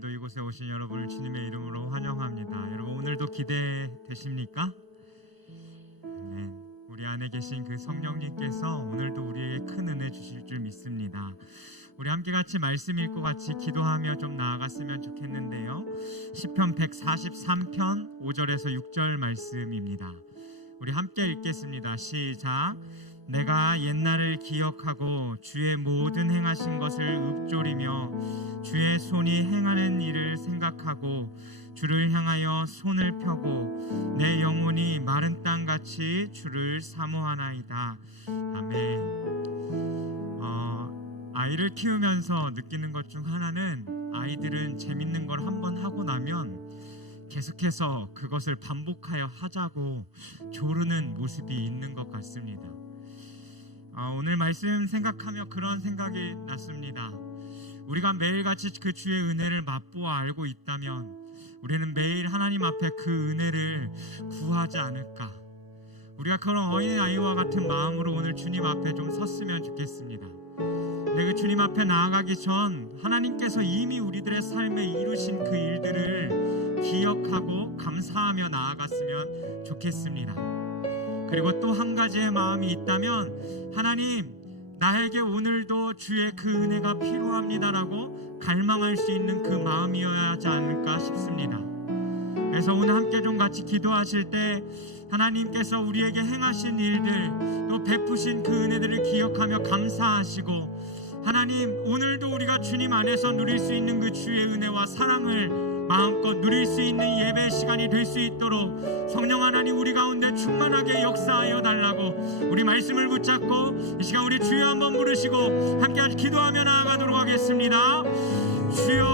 오늘도 이곳에 오신 여러분을 주님의 이름으로 환영합니다. 여러분 오늘도 기대되십니까? 아멘. 우리 안에 계신 그 성령님께서 오늘도 우리에게 큰 은혜 주실 줄 믿습니다. 우리 함께 같이 말씀 읽고 같이 기도하며 좀 나아갔으면 좋겠는데요. 시편 143편 5절에서 6절 말씀입니다. 우리 함께 읽겠습니다. 시작. 내가 옛날을 기억하고 주의 모든 행하신 것을 읊조리며 주의 손이 행하는 일을 생각하고 주를 향하여 손을 펴고 내 영혼이 마른 땅같이 주를 사모하나이다. 아멘. 아이를 키우면서 느끼는 것 중 하나는 아이들은 재밌는 걸 한번 하고 나면 계속해서 그것을 반복하여 하자고 조르는 모습이 있는 것 같습니다. 오늘 말씀 생각하며 그런 생각이 났습니다. 우리가 매일같이 그 주의 은혜를 맛보아 알고 있다면 우리는 매일 하나님 앞에 그 은혜를 구하지 않을까. 우리가 그런 어린아이와 같은 마음으로 오늘 주님 앞에 좀 섰으면 좋겠습니다. 그 주님 앞에 나아가기 전 하나님께서 이미 우리들의 삶에 이루신 그 일들을 기억하고 감사하며 나아갔으면 좋겠습니다. 그리고 또 한 가지의 마음이 있다면 하나님 나에게 오늘도 주의 그 은혜가 필요합니다라고 갈망할 수 있는 그 마음이어야 하지 않을까 싶습니다. 그래서 오늘 함께 좀 같이 기도하실 때 하나님께서 우리에게 행하신 일들 또 베푸신 그 은혜들을 기억하며 감사하시고 하나님 오늘도 우리가 주님 안에서 누릴 수 있는 그 주의 은혜와 사랑을 마음껏 누릴 수 있는 예배 시간이 될 수 있도록 성령 하나님 우리 가운데 충만하게 역사하여 달라고 우리 말씀을 붙잡고 이 시간 우리 주여 한번 부르시고 함께 기도하며 나아가도록 하겠습니다. 주여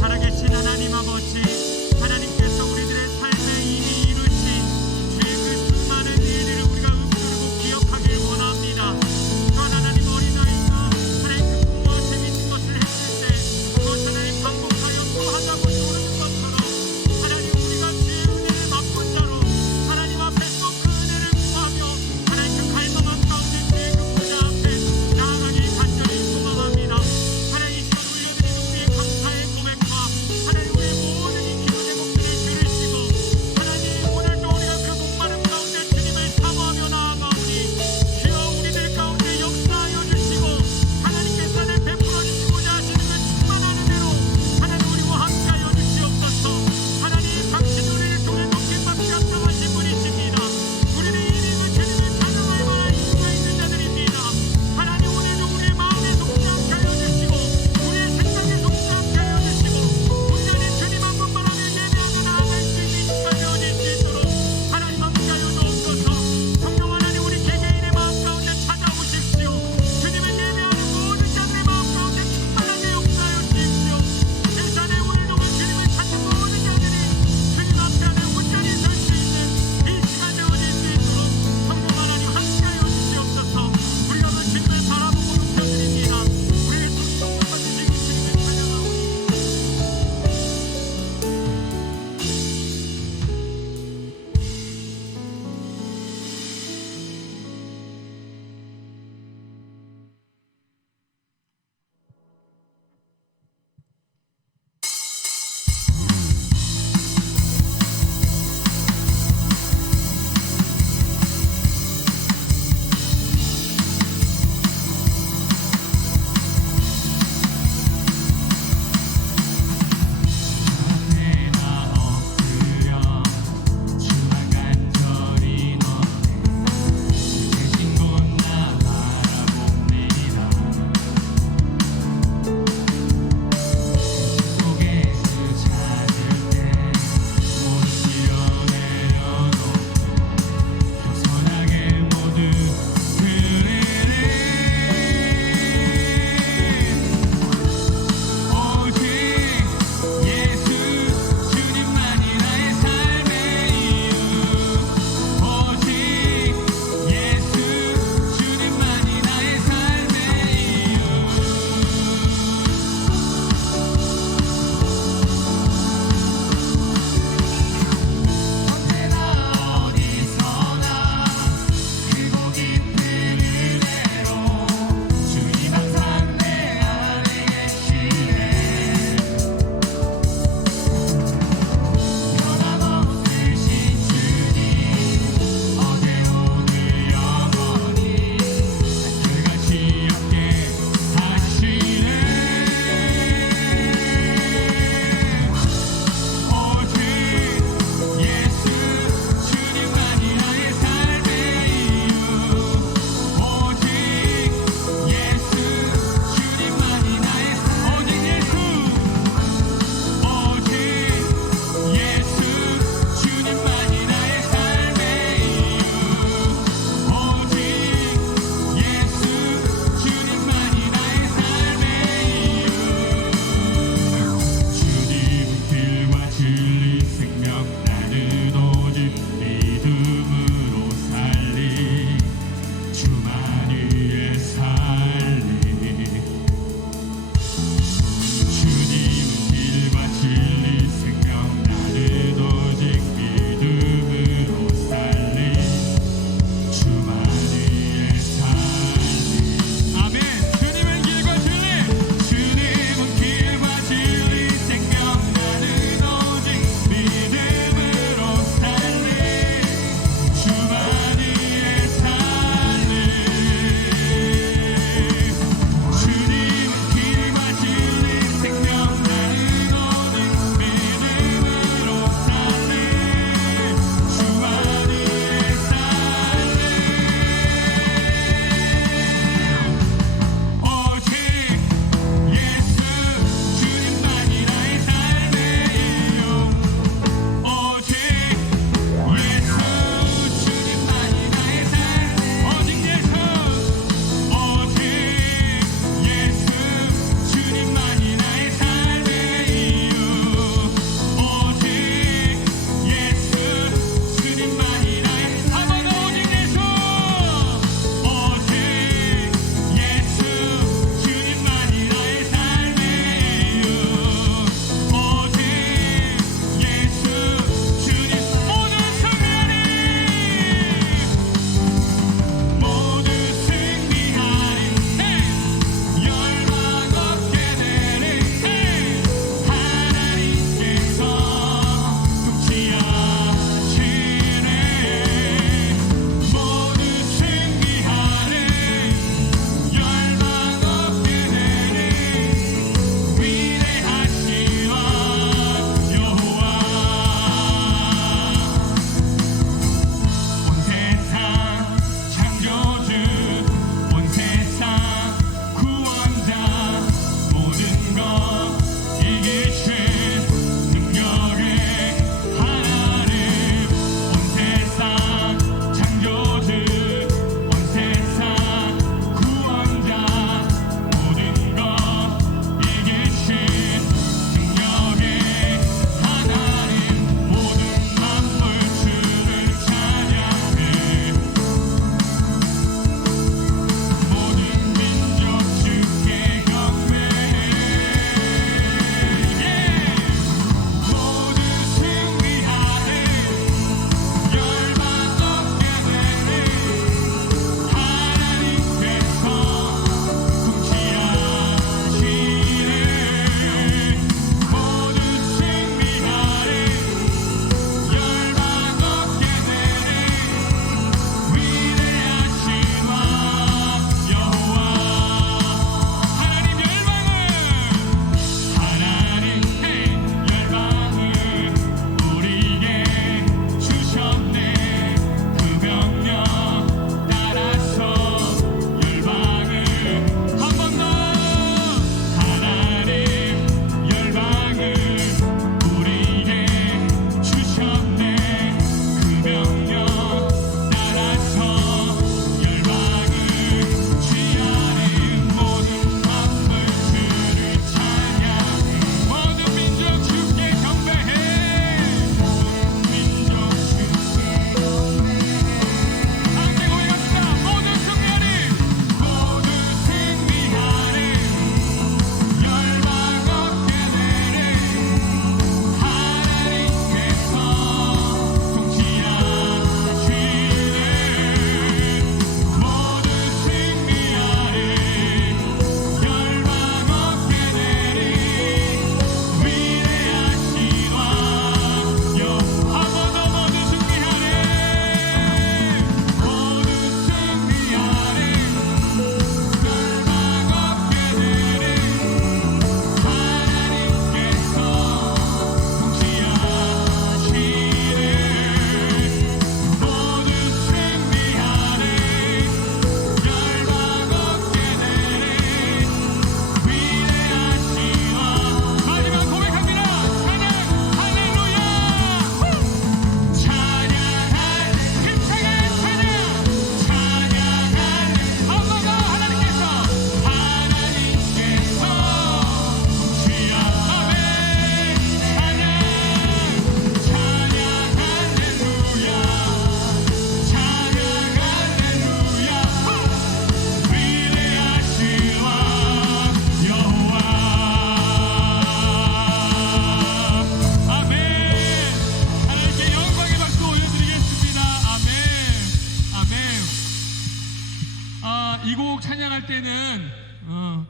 살아계신 하나님 아버지 하나님께서 우리들의 삶에 이미 이루신 주의 그 수많은 일들을 우리가 읊조리고 기억하길 원합니다. 또한 하나님 어린아이가 하나님 그 꿈과 재밌는 것을 했을 때 그것 하나님 반복하여 또 하자고 조르는 것처럼 하나님 우리가 주의 은혜를 맛본 자로 하나님 앞에 또 그 은혜를 구하며 하나님 그 갈망한 가운데 주의 그 보좌 앞에 나아가길 간절히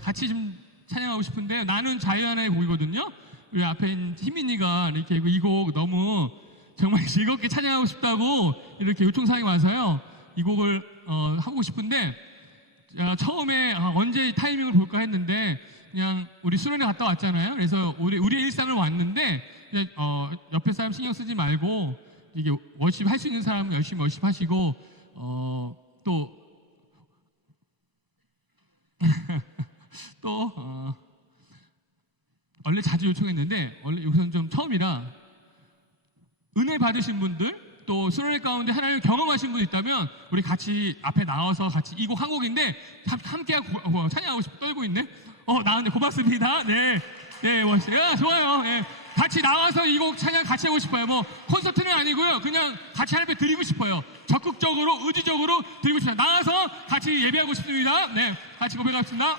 같이 좀 찬양하고 싶은데 나는 자유하나의 곡이거든요. 우리 앞에 있는 희민이가 이렇게 이 곡 너무 정말 즐겁게 찬양하고 싶다고 이렇게 요청사항이 와서요. 이 곡을 하고 싶은데 처음에 언제 타이밍을 볼까 했는데 그냥 우리 수련회 갔다 왔잖아요. 그래서 우리의 일상을 왔는데 그냥, 옆에 사람 신경 쓰지 말고 이게 워십 할 수 있는 사람은 열심히 워십 하시고 또 원래 자주 요청했는데 원래 여기서는 좀 처음이라 은혜 받으신 분들 또 수련회 가운데 하나님을 경험하신 분 있다면 우리 같이 앞에 나와서 같이 이 곡 한 곡인데 함께 찬양하고 싶어 떨고 있네. 나왔네. 고맙습니다. 네, 좋아요. 네. 같이 나와서 이 곡 찬양 같이 하고 싶어요. 뭐 콘서트는 아니고요. 그냥 같이 하나님께 드리고 싶어요. 적극적으로 의지적으로 드리고 싶어요. 나와서 같이 예배하고 싶습니다. 네, 같이 고백합시다.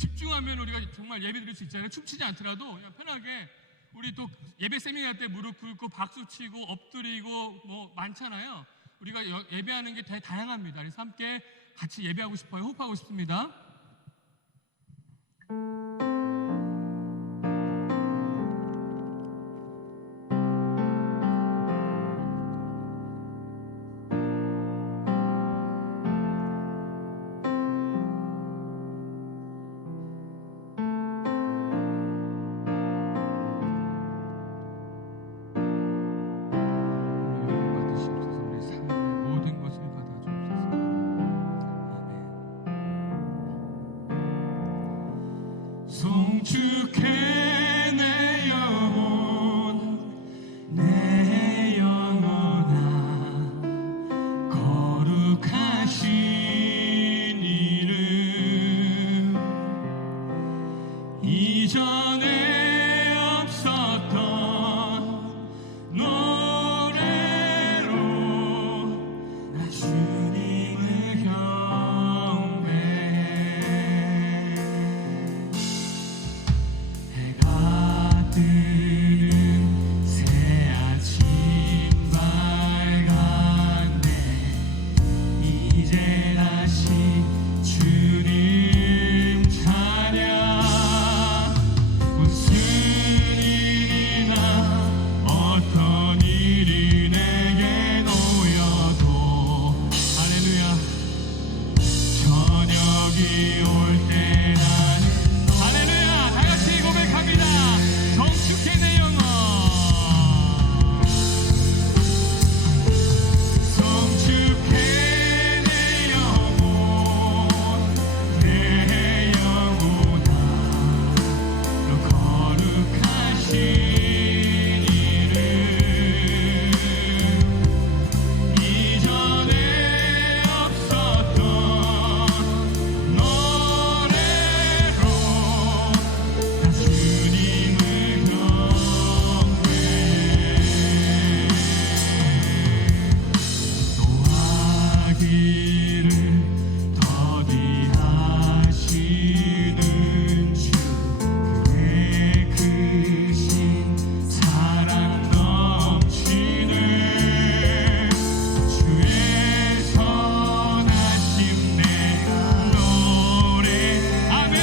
집중하면 우리가 정말 예배 드릴 수 있잖아요. 춤추지 않더라도 그냥 편하게 우리 또 예배 세미나 때 무릎 꿇고 박수 치고 엎드리고 뭐 많잖아요. 우리가 예배하는 게 되게 다양합니다. 그래서 함께 같이 예배하고 싶어요. 호흡하고 싶습니다. 송축해 내 영혼 내 영혼아 거룩하신 이름 이전에 없었던 노래로 나 주님을 경배해 해가 뜨는 새 아침 밝았네 이제 다시 주님 찬양 무슨 일이나 어떤 일이 내게 놓여도 할렐루야 저녁이 올 때 나는 할렐루야 다 같이 고백합니다. 성축해 내 영혼 성축해 내 영혼 내 영혼아 너 거룩하신 이름 이전에 없었던 노래로 나 주님을 경배해 노하기를 더디하시는 주 그의 크신 사랑 넘치네 주의 선하심 내가 노래하네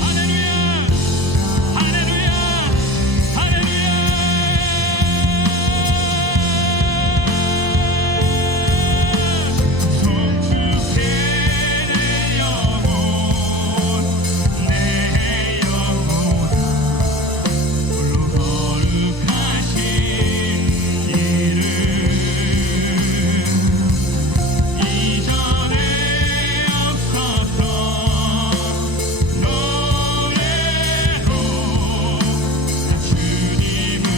할렐루야 할렐루야 할렐루야 송축해 내 영혼 내 영혼아 홀로 거룩하신 이름 이전에 없었던 노래로 나 주님을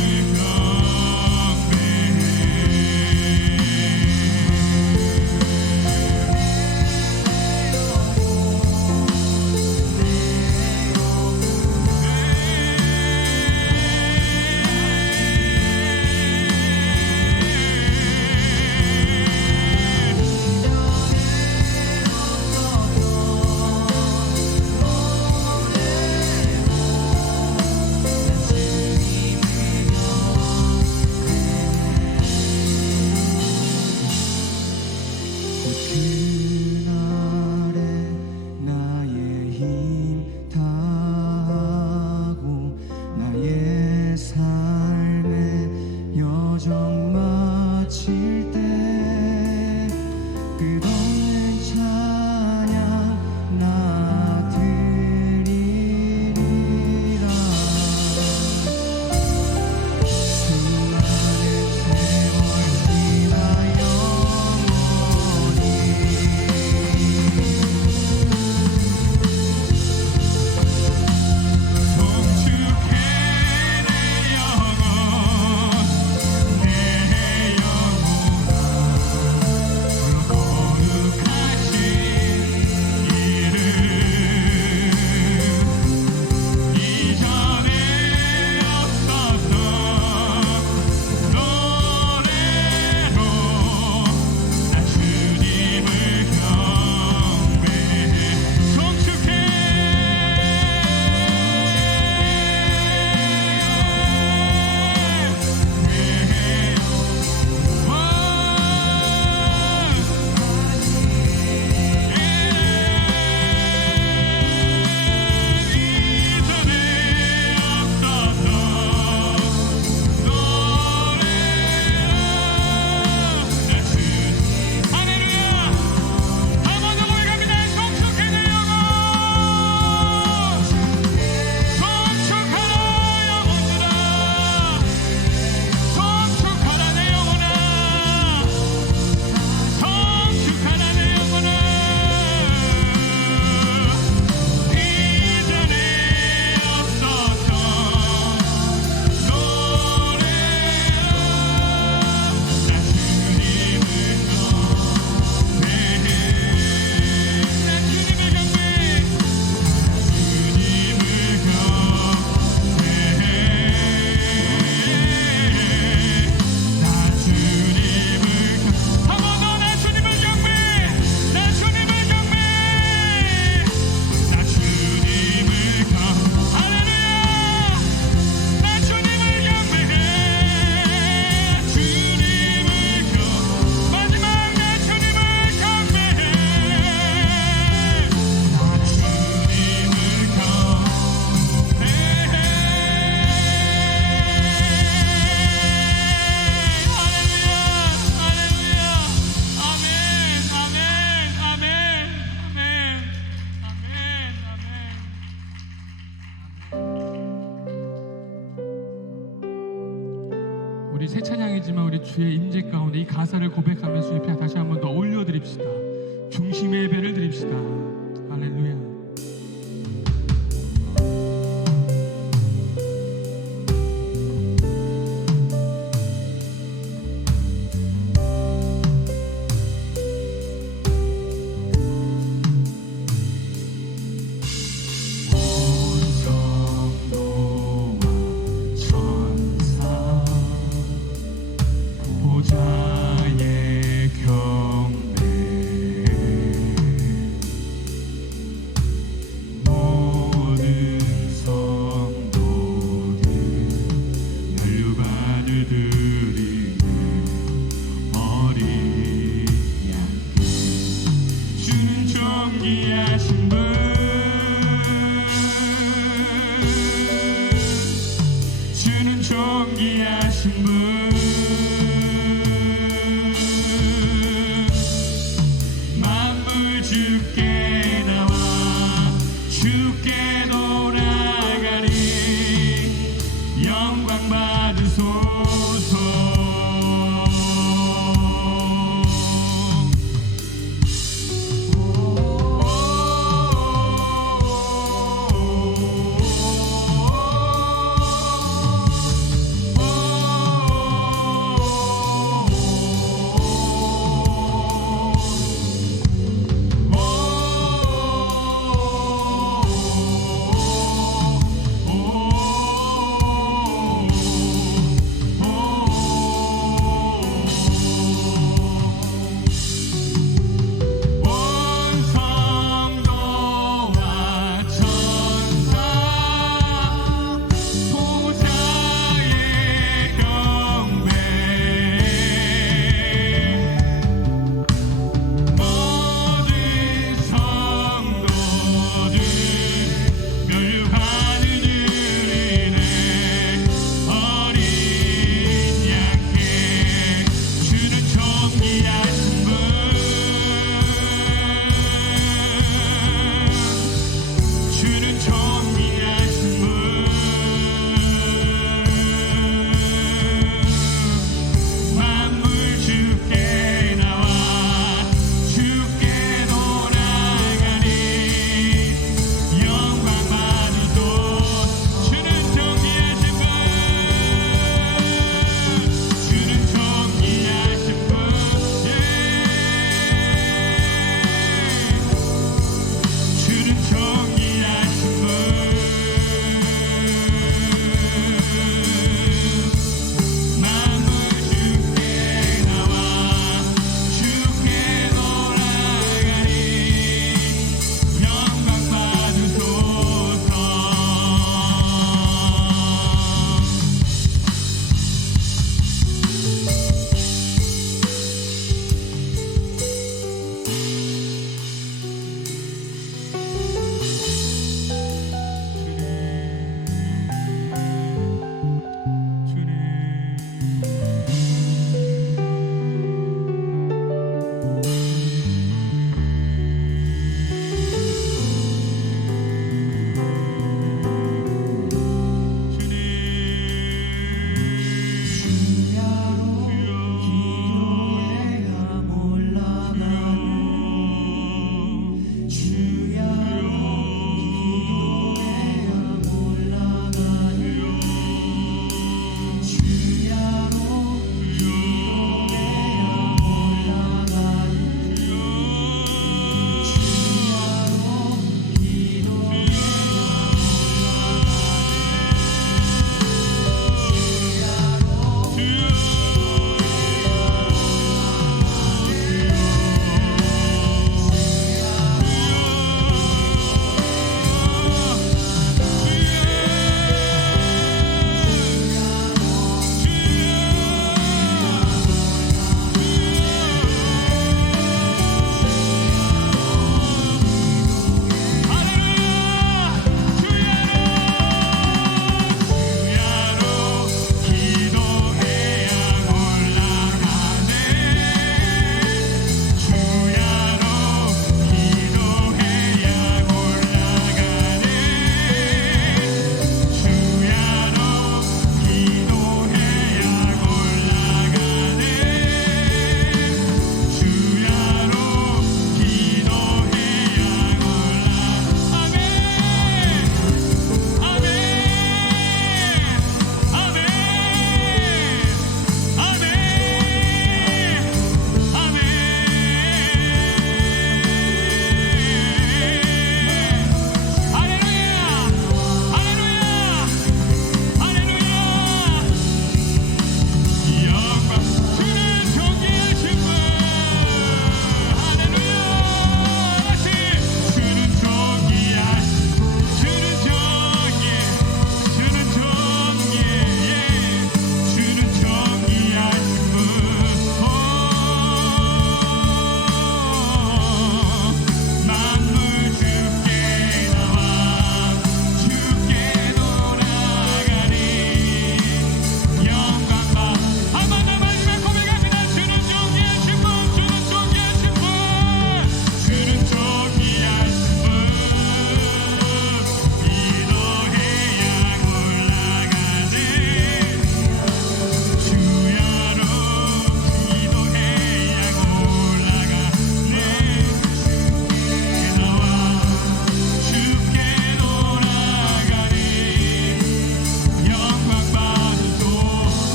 그날에 나의 힘 다하고 나의 삶의 여정 마칠 때 끝없는 찬양 나 드리리라 수많은 세월 지나 영원히 찬양이지만 우리 주의 임재 가운데 이 가사를 고백하면서 주님 앞에 다시 한번 더 올려드립시다. 중심의 예배를 드립시다. 할렐루야. 보좌의 경배 모든 성도들 면류관을 드리네 어린 양께 주는 존귀하신 분 주는 존귀하신 분 만물 주께 나와 주께 돌아가니 영광 받으소서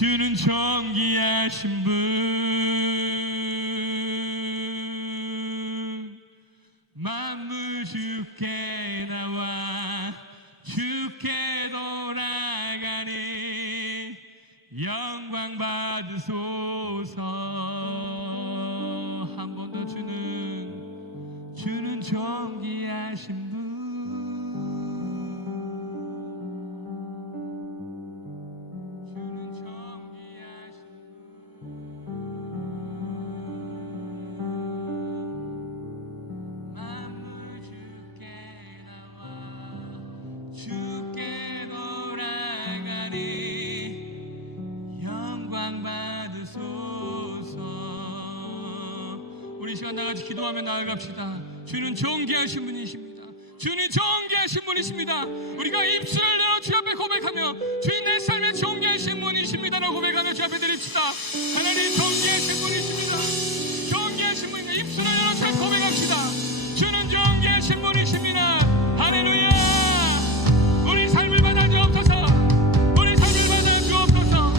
주는 존귀하신 분. 만물 주께 나와 주께 돌아가니 영광 받으소서. 한 번 더 주는 존귀하신 분. 주는 존귀하신 분. 만물 주께 나와 주께 돌아가니 영광 받으소서. 우리 이 시간 나같이 기도하며 나아갑시다. 주는 존귀하신 분이십니다. 주는 존귀하신 분이십니다. 우리가 입술을 내어 주 앞에 고백하며 주인 내 삶의 존귀하신 분이십니다라고 고백하며 주 앞에 드립시다. 하나님 존귀하신 분이십니다. 존귀하신 분입니다. 입술을 열어 잘 고백합시다. 주는 존귀하신 분이십니다. 할렐루야. 우리 삶을 받아 주옵소서. 우리 삶을 받아 주옵소서.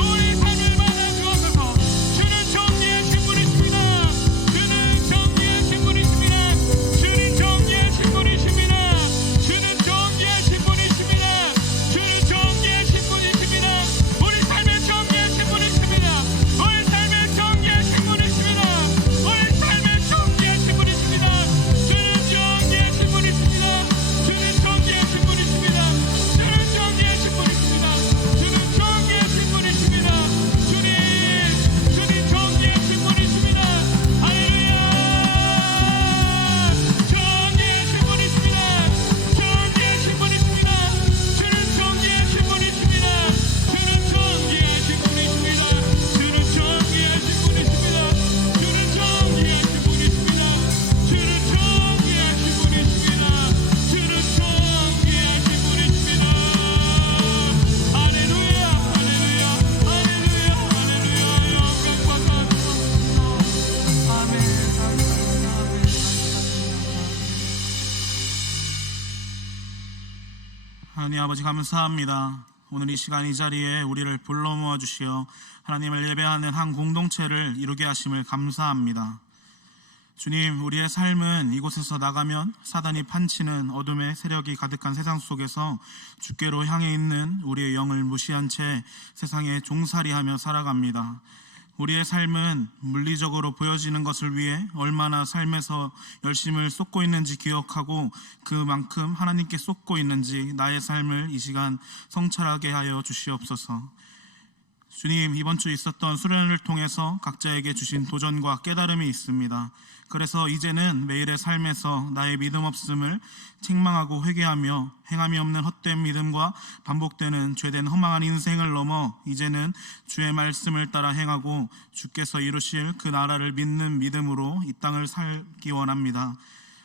우리 삶을 받아 주옵소서. 주는 존귀하신 분이십니다. 주는 존귀하신 분이십니다. 주는 존귀하신 분이십니다. 주는 존귀하신 분이십니다. 주는 존귀하신 분이십니다. 우리 삶의 존귀하신 분이십니다. 우리 삶의 존귀하신 분이십니다. 우리 삶의 존귀하신 분이십니다. 주는 존귀하신 분이십니다. 주는 존귀하신 분이십니다. 주는 존귀하신 분이십니다. 주는 존귀하신 분이십니다. 주님 존귀하신 분이십니다. 할렐루야. 존귀하신 분이십니다. 존귀하신 분이십니다. 주는 존귀하신 분이십니다. 주는 존귀하신 분이십니다. 주는 존귀하신 분이십니다. 주는 존귀하신 분이십니다. 주는 존귀하신 분이십니다. 주는 존귀하신 분이십니다. 할렐루야. 할렐루야. 할렐루야. 할렐루야. 영광 받아 주옵소서. 아멘. 아멘. 하나님 아버지 감사합니다. 오늘 이 시간 이 자리에 우리를 불러 모아 주시어 하나님을 예배하는 한 공동체를 이루게 하심을 감사합니다. 주님, 우리의 삶은 이곳에서 나가면 사단이 판치는 어둠의 세력이 가득한 세상 속에서 주께로 향해 있는 우리의 영을 무시한 채 세상에 종살이하며 살아갑니다. 우리의 삶은 물리적으로 보여지는 것을 위해 얼마나 삶에서 열심을 쏟고 있는지 기억하고 그만큼 하나님께 쏟고 있는지 나의 삶을 이 시간 성찰하게 하여 주시옵소서. 주님, 이번 주 있었던 수련을 통해서 각자에게 주신 도전과 깨달음이 있습니다. 그래서 이제는 매일의 삶에서 나의 믿음 없음을 책망하고 회개하며 행함이 없는 헛된 믿음과 반복되는 죄된 허망한 인생을 넘어 이제는 주의 말씀을 따라 행하고 주께서 이루실 그 나라를 믿는 믿음으로 이 땅을 살기 원합니다.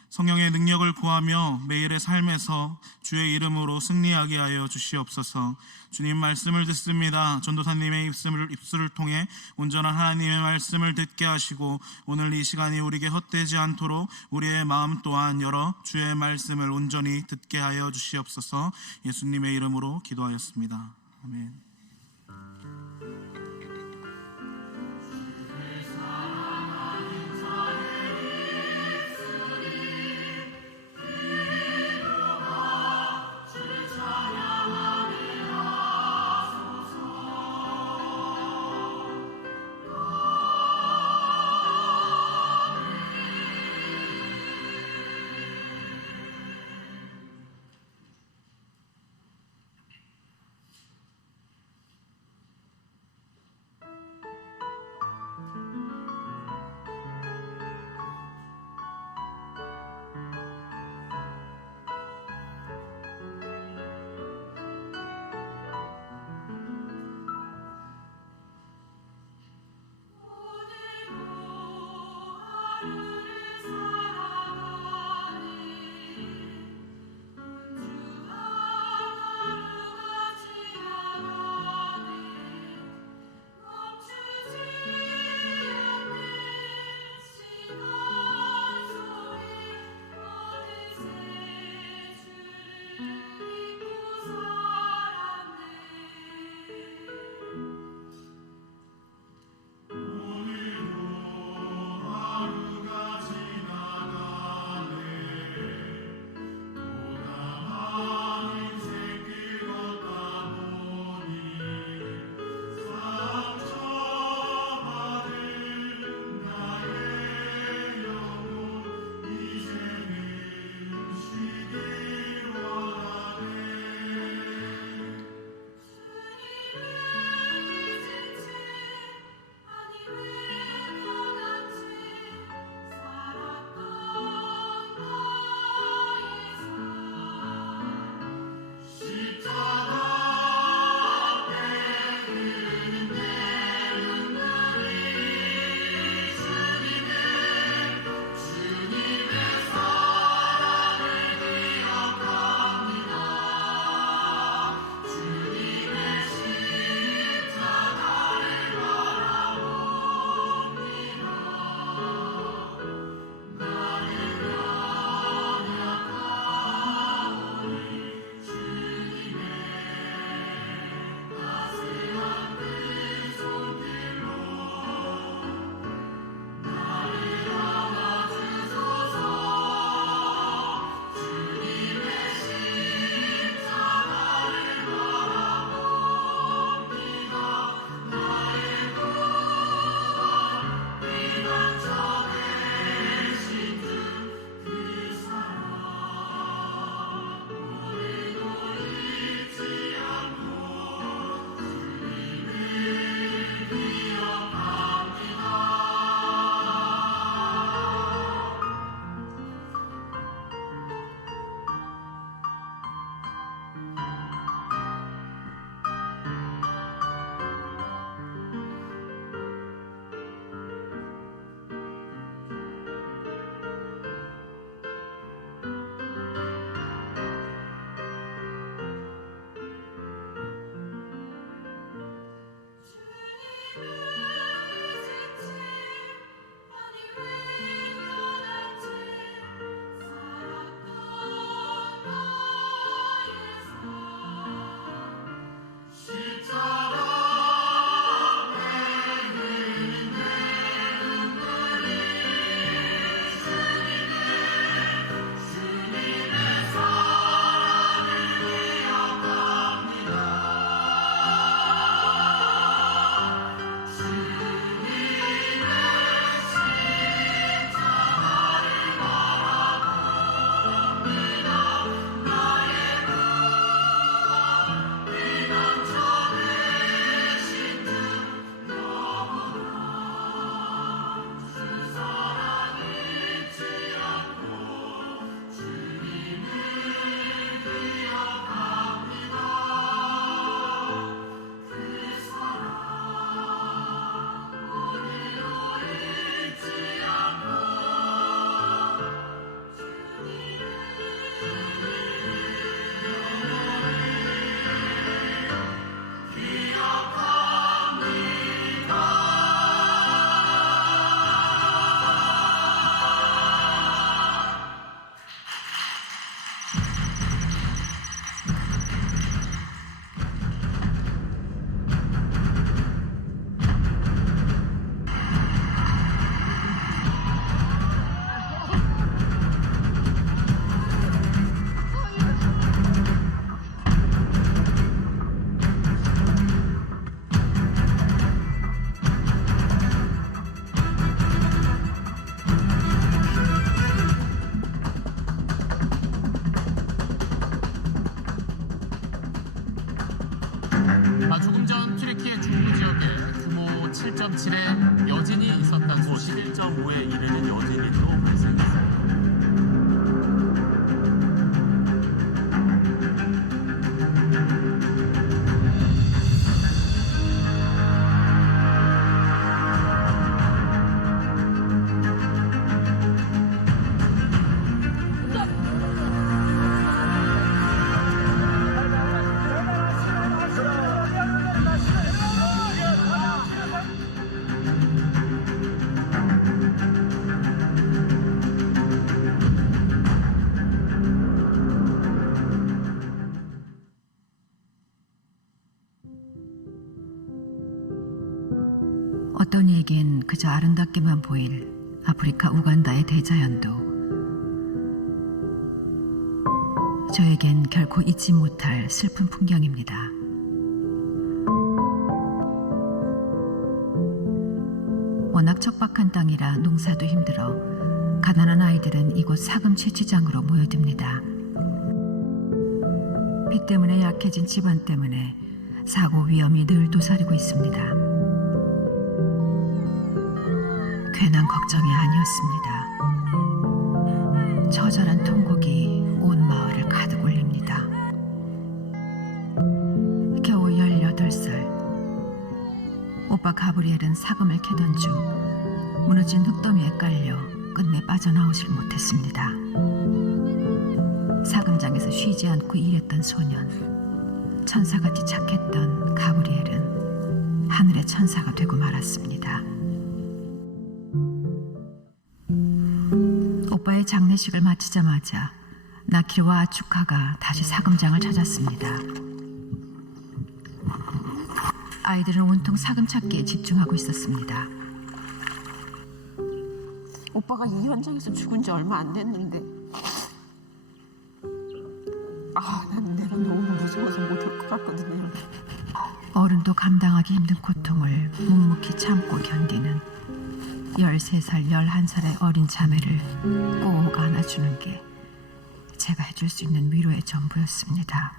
성령의 능력을 구하며 매일의 삶에서 주의 이름으로 승리하게 하여 주시옵소서. 주님 말씀을 듣습니다. 전도사님의 입술을 통해 온전한 하나님의 말씀을 듣게 하시고 오늘 이 시간이 우리에게 헛되지 않도록 우리의 마음 또한 열어 주의 말씀을 온전히 듣게 하여 주시옵소서. 예수님의 이름으로 기도하였습니다. 아멘. 조금 전 튀르키예 중부 지역에 규모 7.7의 여진이 있었다는 소식. 11.5에 이르는 여진이 또 발생했습니다. 어떤 이에겐 그저 아름답게만 보일 아프리카 우간다의 대자연도 저에겐 결코 잊지 못할 슬픈 풍경입니다. 워낙 척박한 땅이라 농사도 힘들어 가난한 아이들은 이곳 사금 채취장으로 모여듭니다. 비 때문에 약해진 집안 때문에 사고 위험이 늘 도사리고 있습니다. 괜한 걱정이 아니었습니다. 처절한 통곡이 온 마을을 가득 울립니다. 겨우 18살. 오빠 가브리엘은 사금을 캐던 중 무너진 흙더미에 깔려 끝내 빠져나오질 못했습니다. 사금장에서 쉬지 않고 일했던 소년. 천사같이 착했던 가브리엘은 하늘의 천사가 되고 말았습니다. 오빠의 장례식을 마치자마자 나키르와 아축카가 다시 사금장을 찾았습니다. 아이들은 온통 사금 찾기에 집중하고 있었습니다. 오빠가 이 현장에서 죽은 지 얼마 안 됐는데 난 내가 너무 무서워서 못 올 것 같거든요. 어른도 감당하기 힘든 고통을 묵묵히 참고 견디는 13살, 11살의 어린 자매를 꼭 안아주는 게 제가 해줄 수 있는 위로의 전부였습니다.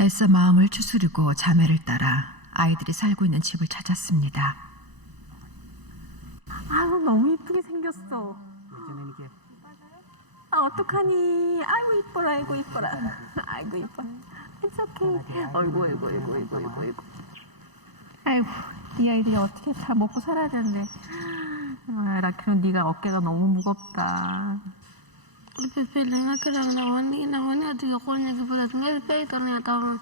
애써 마음을 추스르고 자매를 따라 아이들이 살고 있는 집을 찾았습니다. 아유 너무 이쁘게 생겼어. 어떡하니? 아이고 이뻐라, 아이고 이뻐라, 아이고 이뻐라. It's okay. 아이고. 아이고 이 아이들이 어떻게 다 먹고 살아야 되는데. 라키는 네가 어깨가 너무 무겁다. Pepelenga kerang nawani ati konya kibulat ngai pe tarnya taw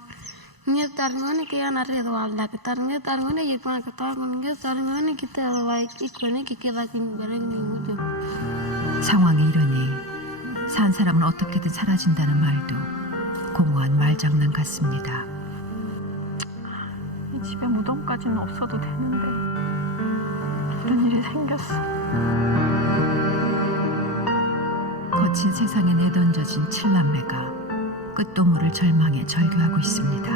ngai tarngone ke ana re do alda ke tarnge tarngone ye pa ke taw ngai tarngone kita wai ikone ke keda kin bereng ni mujo. 상황이 이러니 산 사람은 어떻게든 사라진다는 말도 공허한 말장난 같습니다. 이 집에 무덤까지는 없어도 되는데 이런 일이 생겼어. 거친 세상에 내던져진 7남매가 끝동무를 절망해 절규하고 있습니다.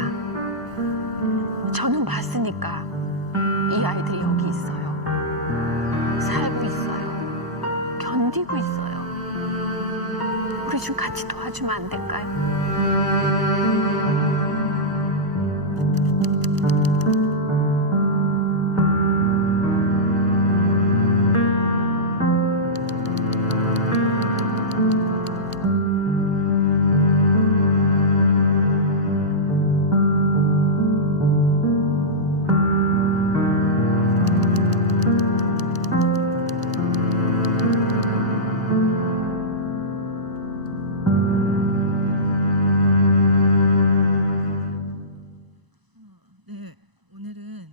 저는 봤으니까 이 아이들이 여기 있어요. 살고 있어요. 견디고 있어요. 우리 좀 같이 도와주면 안 될까요? 네, 오늘은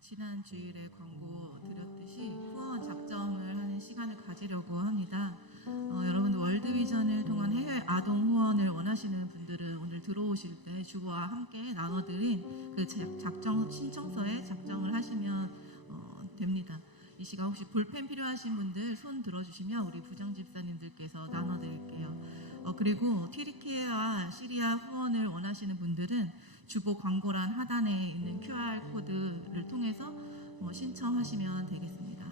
지난 주일에 광고 드렸듯이 후원 작정을 하는 시간을 가지려고 합니다. 여러분 월드비전을 통한 해외 아동 후원을 원하시는 분들은 오늘 들어오실 때 주보와 함께 나눠드린 그 작정 신청서에 작정을 하시면 됩니다. 이 시간 혹시 볼펜 필요하신 분들 손 들어주시면 우리 부장 집사님들께서 나눠드릴게요. 그리고 튀르키예와 시리아 후원을 원하시는 분들은 주보 광고란 하단에 있는 QR 코드를 통해서 신청하시면 되겠습니다.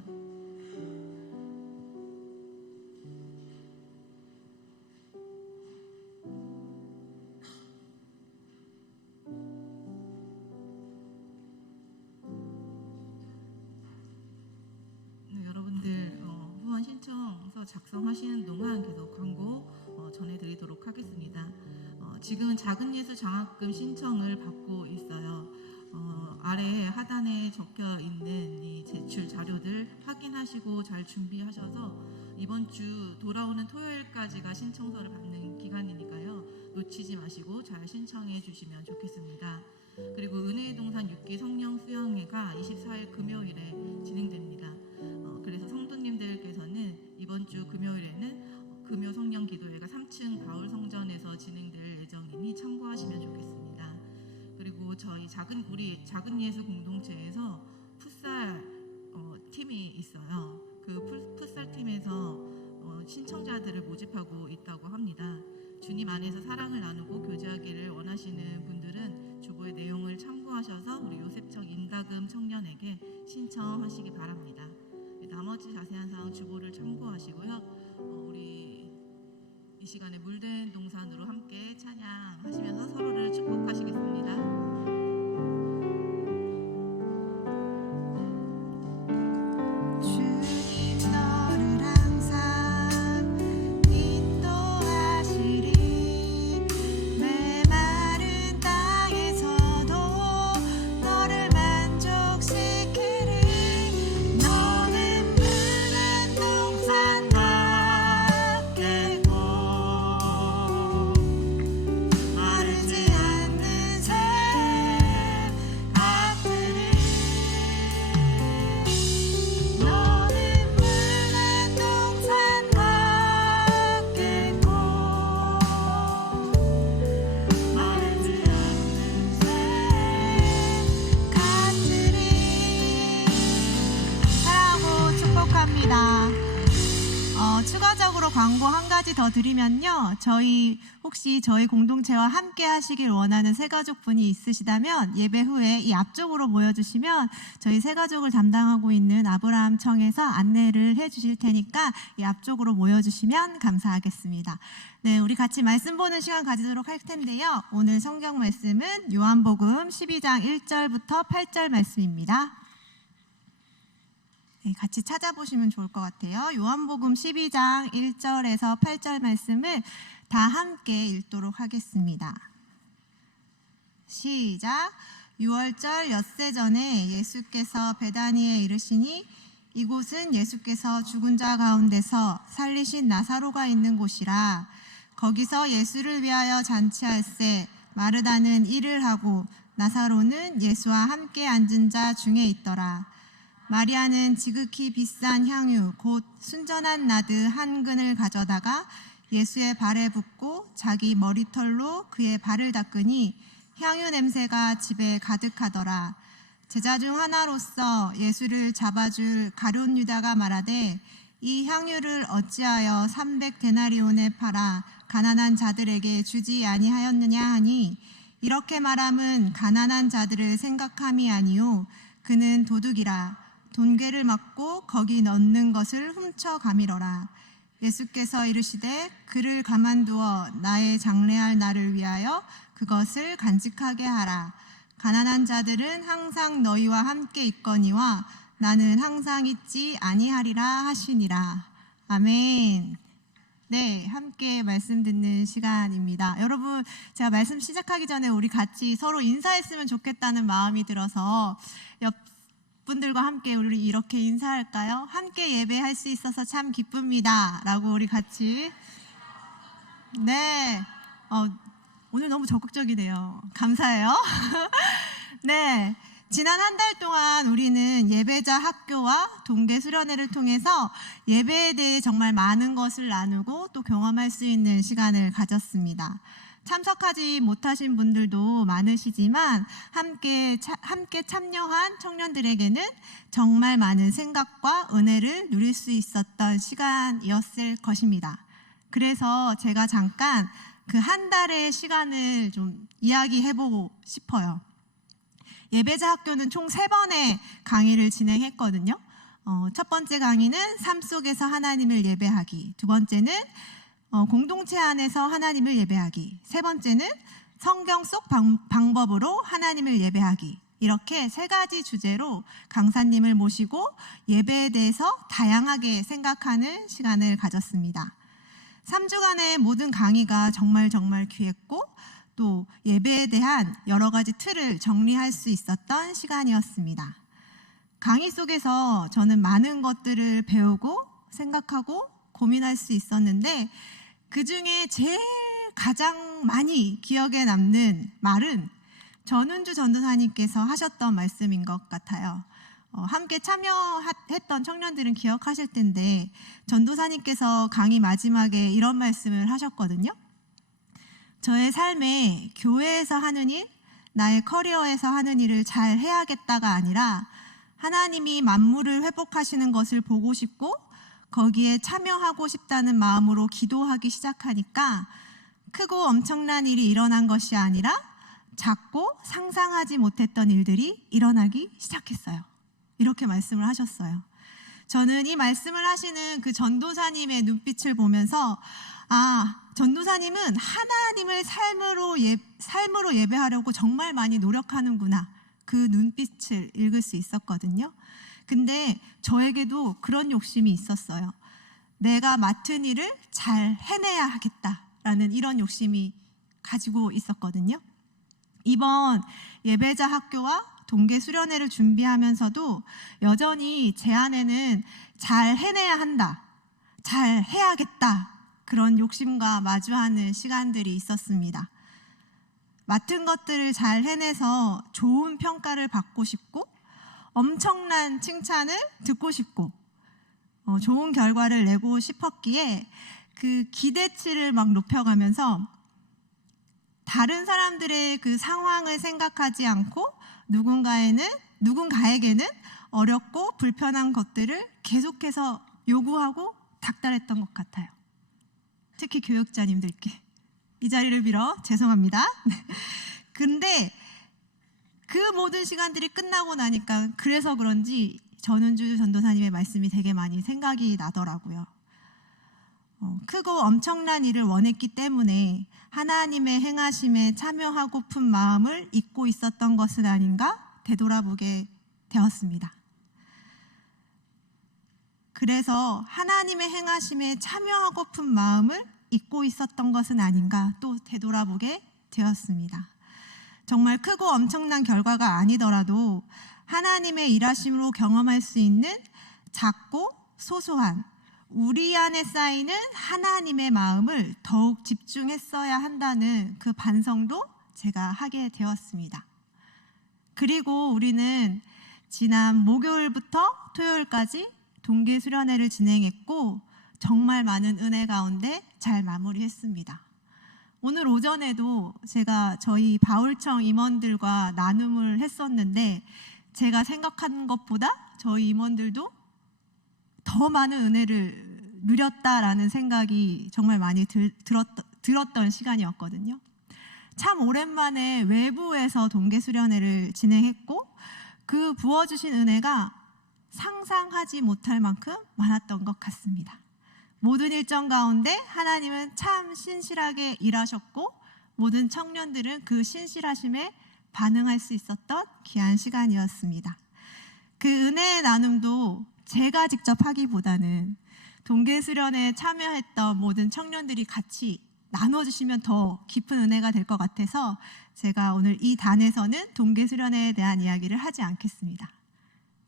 하셔서 작성하시는 동안 계속 광고 전해드리도록 하겠습니다. 지금은 작은 예수 장학금 신청을 받고 있어요. 아래 하단에 적혀 있는 이 제출 자료들 확인하시고 잘 준비하셔서 이번 주 돌아오는 토요일까지가 신청서를 받는 기간이니까요. 놓치지 마시고 잘 신청해 주시면 좋겠습니다. 그리고 은혜의 동산 6기 성령 수양회가 24일 금요일에 진행됩니다. 그래서 성도님들께서는 이번 주 금요일에는 금요 성령 기도회가 3층 바울 성전에서 진행될 예정이니 참고하시면 좋겠습니다. 그리고 저희 우리 작은 예수 공동체에서 풋살 팀이 있어요. 그 풋살 팀에서 신청자들을 모집하고 있다고 합니다. 주님 안에서 사랑을 나누고 교제하기를 원하시는 분들은 주보의 내용을 참고하셔서 우리 요셉청 인다금 청년에게 신청하시기 바랍니다. 나머지 자세한 사항 주보를 참고하시고요. 우리 이 시간에 물된 동산으로 함께 찬양하시면서 서로를 축복하시겠습니다. 추가적으로 광고 한 가지 더 드리면요. 혹시 저희 공동체와 함께 하시길 원하는 새가족분이 있으시다면 예배 후에 이 앞쪽으로 모여주시면 저희 새가족을 담당하고 있는 아브라함청에서 안내를 해주실 테니까 이 앞쪽으로 모여주시면 감사하겠습니다. 네, 우리 같이 말씀 보는 시간 가지도록 할 텐데요. 오늘 성경 말씀은 요한복음 12장 1절부터 8절 말씀입니다. 네, 같이 찾아보시면 좋을 것 같아요. 요한복음 12장 1절에서 8절 말씀을 다 함께 읽도록 하겠습니다. 시작. 6월절 엿새 전에 예수께서 베다니에 이르시니 이곳은 예수께서 죽은 자 가운데서 살리신 나사로가 있는 곳이라. 거기서 예수를 위하여 잔치할새 마르다는 일을 하고 나사로는 예수와 함께 앉은 자 중에 있더라. 마리아는 지극히 비싼 향유 곧 순전한 나드 한 근을 가져다가 예수의 발에 붓고 자기 머리털로 그의 발을 닦으니 향유 냄새가 집에 가득하더라. 제자 중 하나로서 예수를 잡아줄 가룟 유다가 말하되 이 향유를 어찌하여 300데나리온에 팔아 가난한 자들에게 주지 아니하였느냐 하니 이렇게 말함은 가난한 자들을 생각함이 아니요 그는 도둑이라. 돈괴를 맞고 거기 넣는 것을 훔쳐 가미러라. 예수께서 이르시되 그를 가만두어 나의 장래할 날을 위하여 그것을 간직하게 하라. 가난한 자들은 항상 너희와 함께 있거니와 나는 항상 있지 아니하리라 하시니라. 아멘. 네, 함께 말씀 듣는 시간입니다. 여러분, 제가 말씀 시작하기 전에 우리 같이 서로 인사했으면 좋겠다는 마음이 들어서 옆 분들과 함께 우리 이렇게 인사할까요? 함께 예배할 수 있어서 참 기쁩니다. 라고 우리 같이. 네. 오늘 너무 적극적이네요. 감사해요. 네. 지난 한 달 동안 우리는 예배자 학교와 동계 수련회를 통해서 예배에 대해 정말 많은 것을 나누고 또 경험할 수 있는 시간을 가졌습니다. 참석하지 못하신 분들도 많으시지만 함께 참여한 청년들에게는 정말 많은 생각과 은혜를 누릴 수 있었던 시간이었을 것입니다. 그래서 제가 잠깐 그 한 달의 시간을 좀 이야기해보고 싶어요. 예배자 학교는 총 3번의 강의를 진행했거든요. 첫 번째 강의는 삶 속에서 하나님을 예배하기, 두 번째는 공동체 안에서 하나님을 예배하기, 세 번째는 성경 속 방법으로 하나님을 예배하기, 이렇게 3가지 주제로 강사님을 모시고 예배에 대해서 다양하게 생각하는 시간을 가졌습니다. 3주간의 모든 강의가 정말 귀했고 또 예배에 대한 여러 가지 틀을 정리할 수 있었던 시간이었습니다. 강의 속에서 저는 많은 것들을 배우고 생각하고 고민할 수 있었는데 그 중에 제일 가장 많이 기억에 남는 말은 전은주 전도사님께서 하셨던 말씀인 것 같아요. 함께 참여했던 청년들은 기억하실 텐데 전도사님께서 강의 마지막에 이런 말씀을 하셨거든요. 저의 삶에 교회에서 하는 일, 나의 커리어에서 하는 일을 잘 해야겠다가 아니라 하나님이 만물을 회복하시는 것을 보고 싶고 거기에 참여하고 싶다는 마음으로 기도하기 시작하니까 크고 엄청난 일이 일어난 것이 아니라 작고 상상하지 못했던 일들이 일어나기 시작했어요. 이렇게 말씀을 하셨어요. 저는 이 말씀을 하시는 그 전도사님의 눈빛을 보면서 전도사님은 하나님을 삶으로 예배하려고 정말 많이 노력하는구나. 그 눈빛을 읽을 수 있었거든요. 근데 저에게도 그런 욕심이 있었어요. 내가 맡은 일을 잘 해내야 하겠다라는 이런 욕심이 가지고 있었거든요. 이번 예배자 학교와 동계 수련회를 준비하면서도 여전히 제 안에는 잘 해내야 한다, 잘 해야겠다 그런 욕심과 마주하는 시간들이 있었습니다. 맡은 것들을 잘 해내서 좋은 평가를 받고 싶고 엄청난 칭찬을 듣고 싶고 좋은 결과를 내고 싶었기에 그 기대치를 막 높여가면서 다른 사람들의 그 상황을 생각하지 않고 누군가에게는 어렵고 불편한 것들을 계속해서 요구하고 닥달했던 것 같아요. 특히 교육자님들께 이 자리를 빌어 죄송합니다. 근데 그 모든 시간들이 끝나고 나니까 그래서 그런지 전은주 전도사님의 말씀이 되게 많이 생각이 나더라고요. 크고 엄청난 일을 원했기 때문에 하나님의 행하심에 참여하고픈 마음을 잊고 있었던 것은 아닌가 되돌아보게 되었습니다. 그래서 하나님의 행하심에 참여하고픈 마음을 잊고 있었던 것은 아닌가 또 되돌아보게 되었습니다. 정말 크고 엄청난 결과가 아니더라도 하나님의 일하심으로 경험할 수 있는 작고 소소한 우리 안에 쌓이는 하나님의 마음을 더욱 집중했어야 한다는 그 반성도 제가 하게 되었습니다. 그리고 우리는 지난 목요일부터 토요일까지 동계 수련회를 진행했고 정말 많은 은혜 가운데 잘 마무리했습니다. 오늘 오전에도 제가 저희 바울청 임원들과 나눔을 했었는데 제가 생각한 것보다 저희 임원들도 더 많은 은혜를 누렸다라는 생각이 정말 많이 들었던 시간이었거든요. 참 오랜만에 외부에서 동계수련회를 진행했고 그 부어주신 은혜가 상상하지 못할 만큼 많았던 것 같습니다. 모든 일정 가운데 하나님은 참 신실하게 일하셨고 모든 청년들은 그 신실하심에 반응할 수 있었던 귀한 시간이었습니다. 그 은혜의 나눔도 제가 직접 하기보다는 동계수련회에 참여했던 모든 청년들이 같이 나눠주시면 더 깊은 은혜가 될 것 같아서 제가 오늘 이 단에서는 동계수련회에 대한 이야기를 하지 않겠습니다.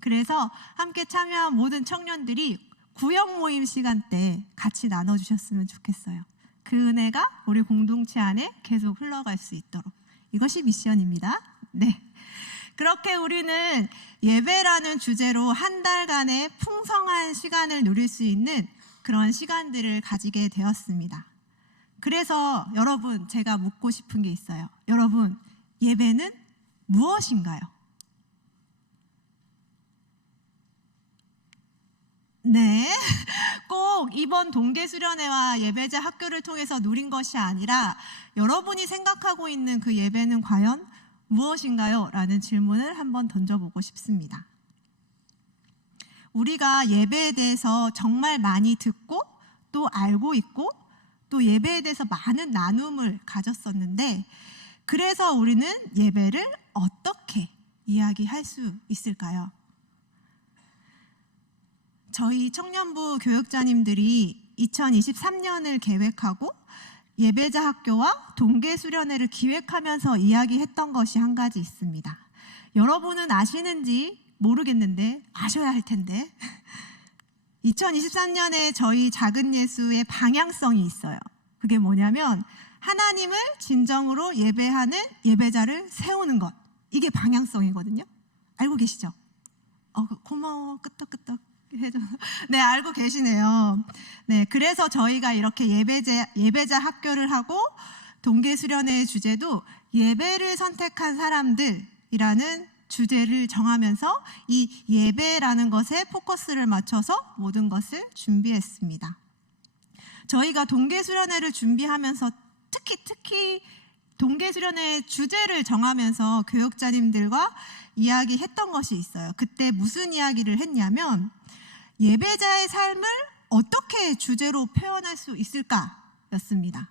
그래서 함께 참여한 모든 청년들이 구역 모임 시간 때 같이 나눠주셨으면 좋겠어요. 그 은혜가 우리 공동체 안에 계속 흘러갈 수 있도록. 이것이 미션입니다. 네. 그렇게 우리는 예배라는 주제로 한 달간의 풍성한 시간을 누릴 수 있는 그런 시간들을 가지게 되었습니다. 그래서 여러분, 제가 묻고 싶은 게 있어요. 여러분, 예배는 무엇인가요? 네, 꼭 이번 동계수련회와 예배자 학교를 통해서 누린 것이 아니라 여러분이 생각하고 있는 그 예배는 과연 무엇인가요? 라는 질문을 한번 던져보고 싶습니다. 우리가 예배에 대해서 정말 많이 듣고 또 알고 있고 또 예배에 대해서 많은 나눔을 가졌었는데 그래서 우리는 예배를 어떻게 이야기할 수 있을까요? 저희 청년부 교육자님들이 2023년을 계획하고 예배자 학교와 동계 수련회를 기획하면서 이야기했던 것이 한 가지 있습니다. 여러분은 아시는지 모르겠는데 아셔야 할 텐데 2023년에 저희 작은 예수의 방향성이 있어요. 그게 뭐냐면 하나님을 진정으로 예배하는 예배자를 세우는 것. 이게 방향성이거든요. 알고 계시죠? 고마워. 끄떡끄떡 해줘서. 네, 알고 계시네요. 네, 그래서 저희가 이렇게 예배자 학교를 하고 동계 수련회의 주제도 예배를 선택한 사람들이라는 주제를 정하면서 이 예배라는 것에 포커스를 맞춰서 모든 것을 준비했습니다. 저희가 동계 수련회를 준비하면서 특히 동계 수련회 주제를 정하면서 교육자님들과 이야기했던 것이 있어요. 그때 무슨 이야기를 했냐면 예배자의 삶을 어떻게 주제로 표현할 수 있을까였습니다.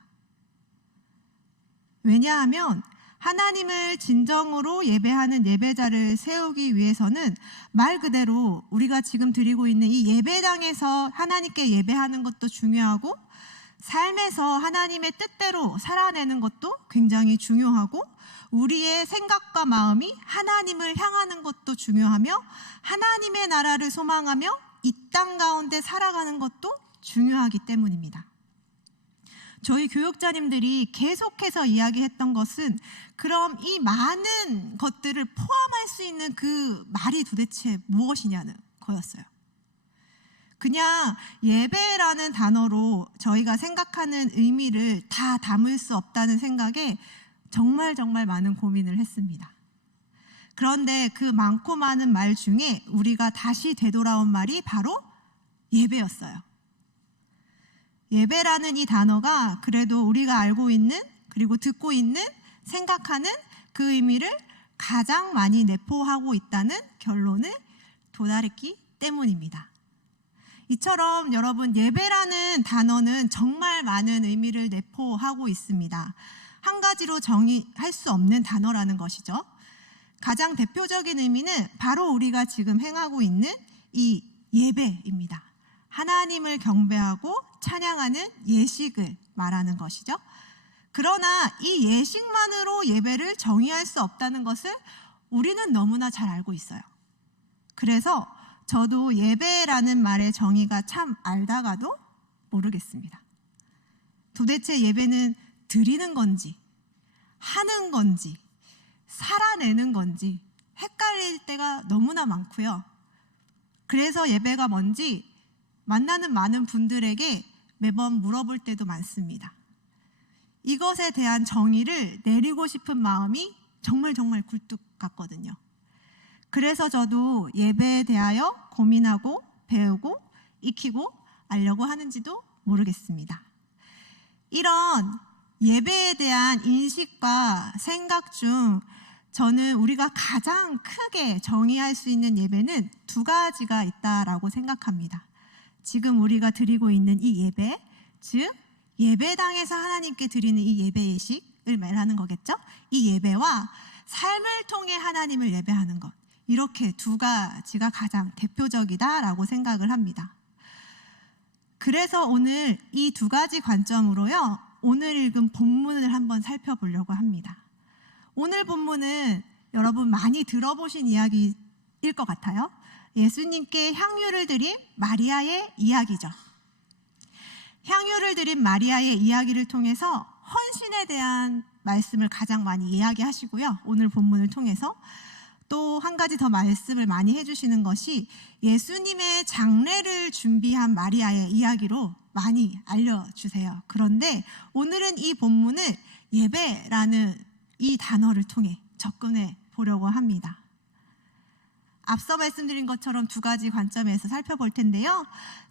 왜냐하면 하나님을 진정으로 예배하는 예배자를 세우기 위해서는 말 그대로 우리가 지금 드리고 있는 이 예배당에서 하나님께 예배하는 것도 중요하고 삶에서 하나님의 뜻대로 살아내는 것도 굉장히 중요하고 우리의 생각과 마음이 하나님을 향하는 것도 중요하며 하나님의 나라를 소망하며 이 땅 가운데 살아가는 것도 중요하기 때문입니다. 저희 교육자님들이 계속해서 이야기했던 것은 그럼 이 많은 것들을 포함할 수 있는 그 말이 도대체 무엇이냐는 거였어요. 그냥 예배라는 단어로 저희가 생각하는 의미를 다 담을 수 없다는 생각에 정말 많은 고민을 했습니다. 그런데 그 많고 많은 말 중에 우리가 다시 되돌아온 말이 바로 예배였어요. 예배라는 이 단어가 그래도 우리가 알고 있는 그리고 듣고 있는 생각하는 그 의미를 가장 많이 내포하고 있다는 결론을 도달했기 때문입니다. 이처럼 여러분 예배라는 단어는 정말 많은 의미를 내포하고 있습니다. 한 가지로 정의할 수 없는 단어라는 것이죠. 가장 대표적인 의미는 바로 우리가 지금 행하고 있는 이 예배입니다. 하나님을 경배하고 찬양하는 예식을 말하는 것이죠. 그러나 이 예식만으로 예배를 정의할 수 없다는 것을 우리는 너무나 잘 알고 있어요. 그래서 저도 예배라는 말의 정의가 참 알다가도 모르겠습니다. 도대체 예배는 드리는 건지, 하는 건지, 살아내는 건지 헷갈릴 때가 너무나 많고요. 그래서 예배가 뭔지 만나는 많은 분들에게 매번 물어볼 때도 많습니다. 이것에 대한 정의를 내리고 싶은 마음이 정말 굴뚝 같거든요. 그래서 저도 예배에 대하여 고민하고 배우고 익히고 알려고 하는지도 모르겠습니다. 이런 예배에 대한 인식과 생각 중 저는 우리가 가장 크게 정의할 수 있는 예배는 두 가지가 있다라고 생각합니다. 지금 우리가 드리고 있는 이 예배, 즉 예배당에서 하나님께 드리는 이 예배 예식을 말하는 거겠죠? 이 예배와 삶을 통해 하나님을 예배하는 것, 이렇게 두 가지가 가장 대표적이다라고 생각을 합니다. 그래서 오늘 이 두 가지 관점으로요, 오늘 읽은 본문을 한번 살펴보려고 합니다. 오늘 본문은 여러분 많이 들어보신 이야기일 것 같아요. 예수님께 향유를 드린 마리아의 이야기죠. 향유를 드린 마리아의 이야기를 통해서 헌신에 대한 말씀을 가장 많이 이야기하시고요. 오늘 본문을 통해서 또 한 가지 더 말씀을 많이 해주시는 것이 예수님의 장례를 준비한 마리아의 이야기로 많이 알려주세요. 그런데 오늘은 이 본문을 예배라는 이 단어를 통해 접근해 보려고 합니다. 앞서 말씀드린 것처럼 두 가지 관점에서 살펴볼 텐데요.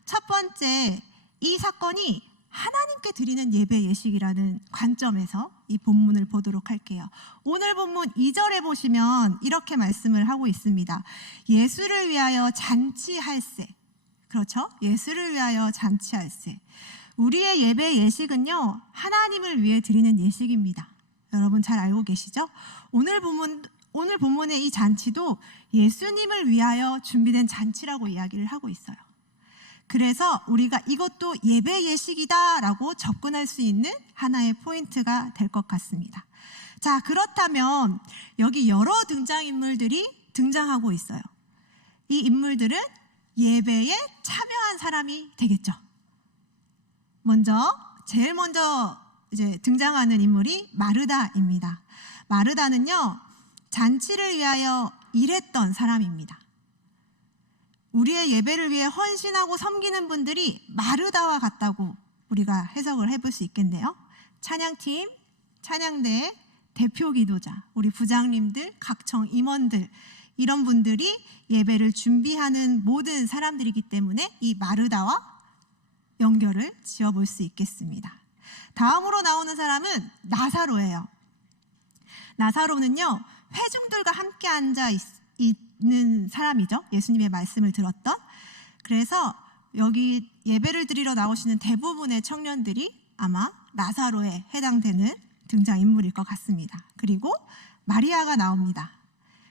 첫 번째, 이 사건이 하나님께 드리는 예배 예식이라는 관점에서 이 본문을 보도록 할게요. 오늘 본문 2절에 보시면 이렇게 말씀을 하고 있습니다. 예수를 위하여 잔치할세. 그렇죠? 예수를 위하여 잔치할세. 우리의 예배 예식은요, 하나님을 위해 드리는 예식입니다. 여러분 잘 알고 계시죠? 오늘 본문 오늘 본문의 이 잔치도 예수님을 위하여 준비된 잔치라고 이야기를 하고 있어요. 그래서 우리가 이것도 예배 예식이다라고 접근할 수 있는 하나의 포인트가 될 것 같습니다. 자, 그렇다면 여기 여러 등장인물들이 등장하고 있어요. 이 인물들은 예배에 참여한 사람이 되겠죠. 제일 먼저 이제 등장하는 인물이 마르다입니다. 마르다는요, 잔치를 위하여 일했던 사람입니다. 우리의 예배를 위해 헌신하고 섬기는 분들이 마르다와 같다고 우리가 해석을 해볼 수 있겠네요. 찬양팀, 찬양대, 대표 기도자, 우리 부장님들, 각청 임원들, 이런 분들이 예배를 준비하는 모든 사람들이기 때문에 이 마르다와 연결을 지어볼 수 있겠습니다. 다음으로 나오는 사람은 나사로예요. 나사로는요, 회중들과 함께 앉아 있는 사람이죠. 예수님의 말씀을 들었던. 그래서 여기 예배를 드리러 나오시는 대부분의 청년들이 아마 나사로에 해당되는 등장인물일 것 같습니다. 그리고 마리아가 나옵니다.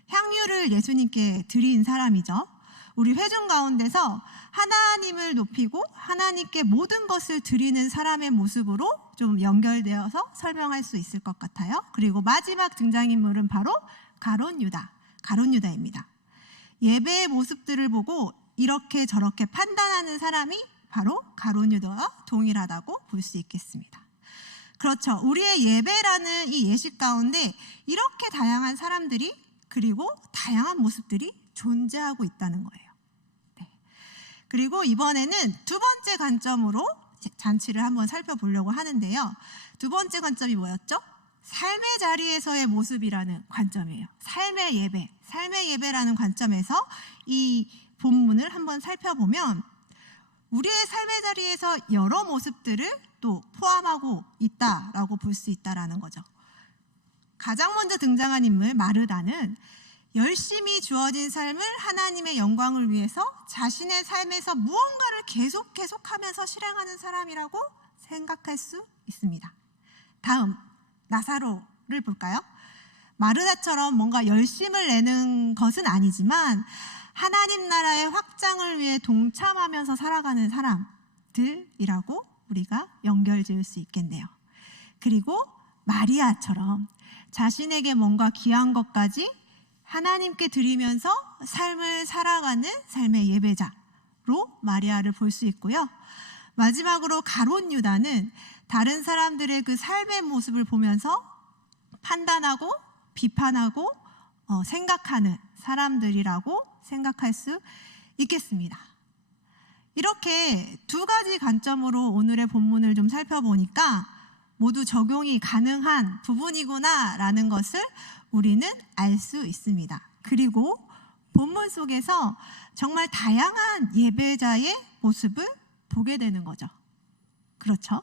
향유를 예수님께 드린 사람이죠. 우리 회중 가운데서 하나님을 높이고 하나님께 모든 것을 드리는 사람의 모습으로 좀 연결되어서 설명할 수 있을 것 같아요. 그리고 마지막 등장인물은 바로 가룟 유다입니다. 예배의 모습들을 보고 이렇게 저렇게 판단하는 사람이 바로 가룟 유다와 동일하다고 볼 수 있겠습니다. 그렇죠. 우리의 예배라는 이 예식 가운데 이렇게 다양한 사람들이 그리고 다양한 모습들이 존재하고 있다는 거예요. 네. 그리고 이번에는 두 번째 관점으로 잔치를 한번 살펴보려고 하는데요. 두 번째 관점이 뭐였죠? 삶의 자리에서의 모습이라는 관점이에요. 삶의 예배라는 관점에서 이 본문을 한번 살펴보면 우리의 삶의 자리에서 여러 모습들을 또 포함하고 있다라고 볼 수 있다라는 거죠. 가장 먼저 등장한 인물 마르다는 열심히 주어진 삶을 하나님의 영광을 위해서 자신의 삶에서 무언가를 계속하면서 실행하는 사람이라고 생각할 수 있습니다. 다음 나사로를 볼까요? 마르다처럼 뭔가 열심을 내는 것은 아니지만 하나님 나라의 확장을 위해 동참하면서 살아가는 사람들이라고 우리가 연결지을 수 있겠네요. 그리고 마리아처럼 자신에게 뭔가 귀한 것까지 하나님께 드리면서 삶을 살아가는 삶의 예배자로 마리아를 볼 수 있고요. 마지막으로 가룟 유다는 다른 사람들의 그 삶의 모습을 보면서 판단하고 비판하고 생각하는 사람들이라고 생각할 수 있겠습니다. 이렇게 두 가지 관점으로 오늘의 본문을 좀 살펴보니까 모두 적용이 가능한 부분이구나라는 것을 우리는 알 수 있습니다. 그리고 본문 속에서 정말 다양한 예배자의 모습을 보게 되는 거죠. 그렇죠?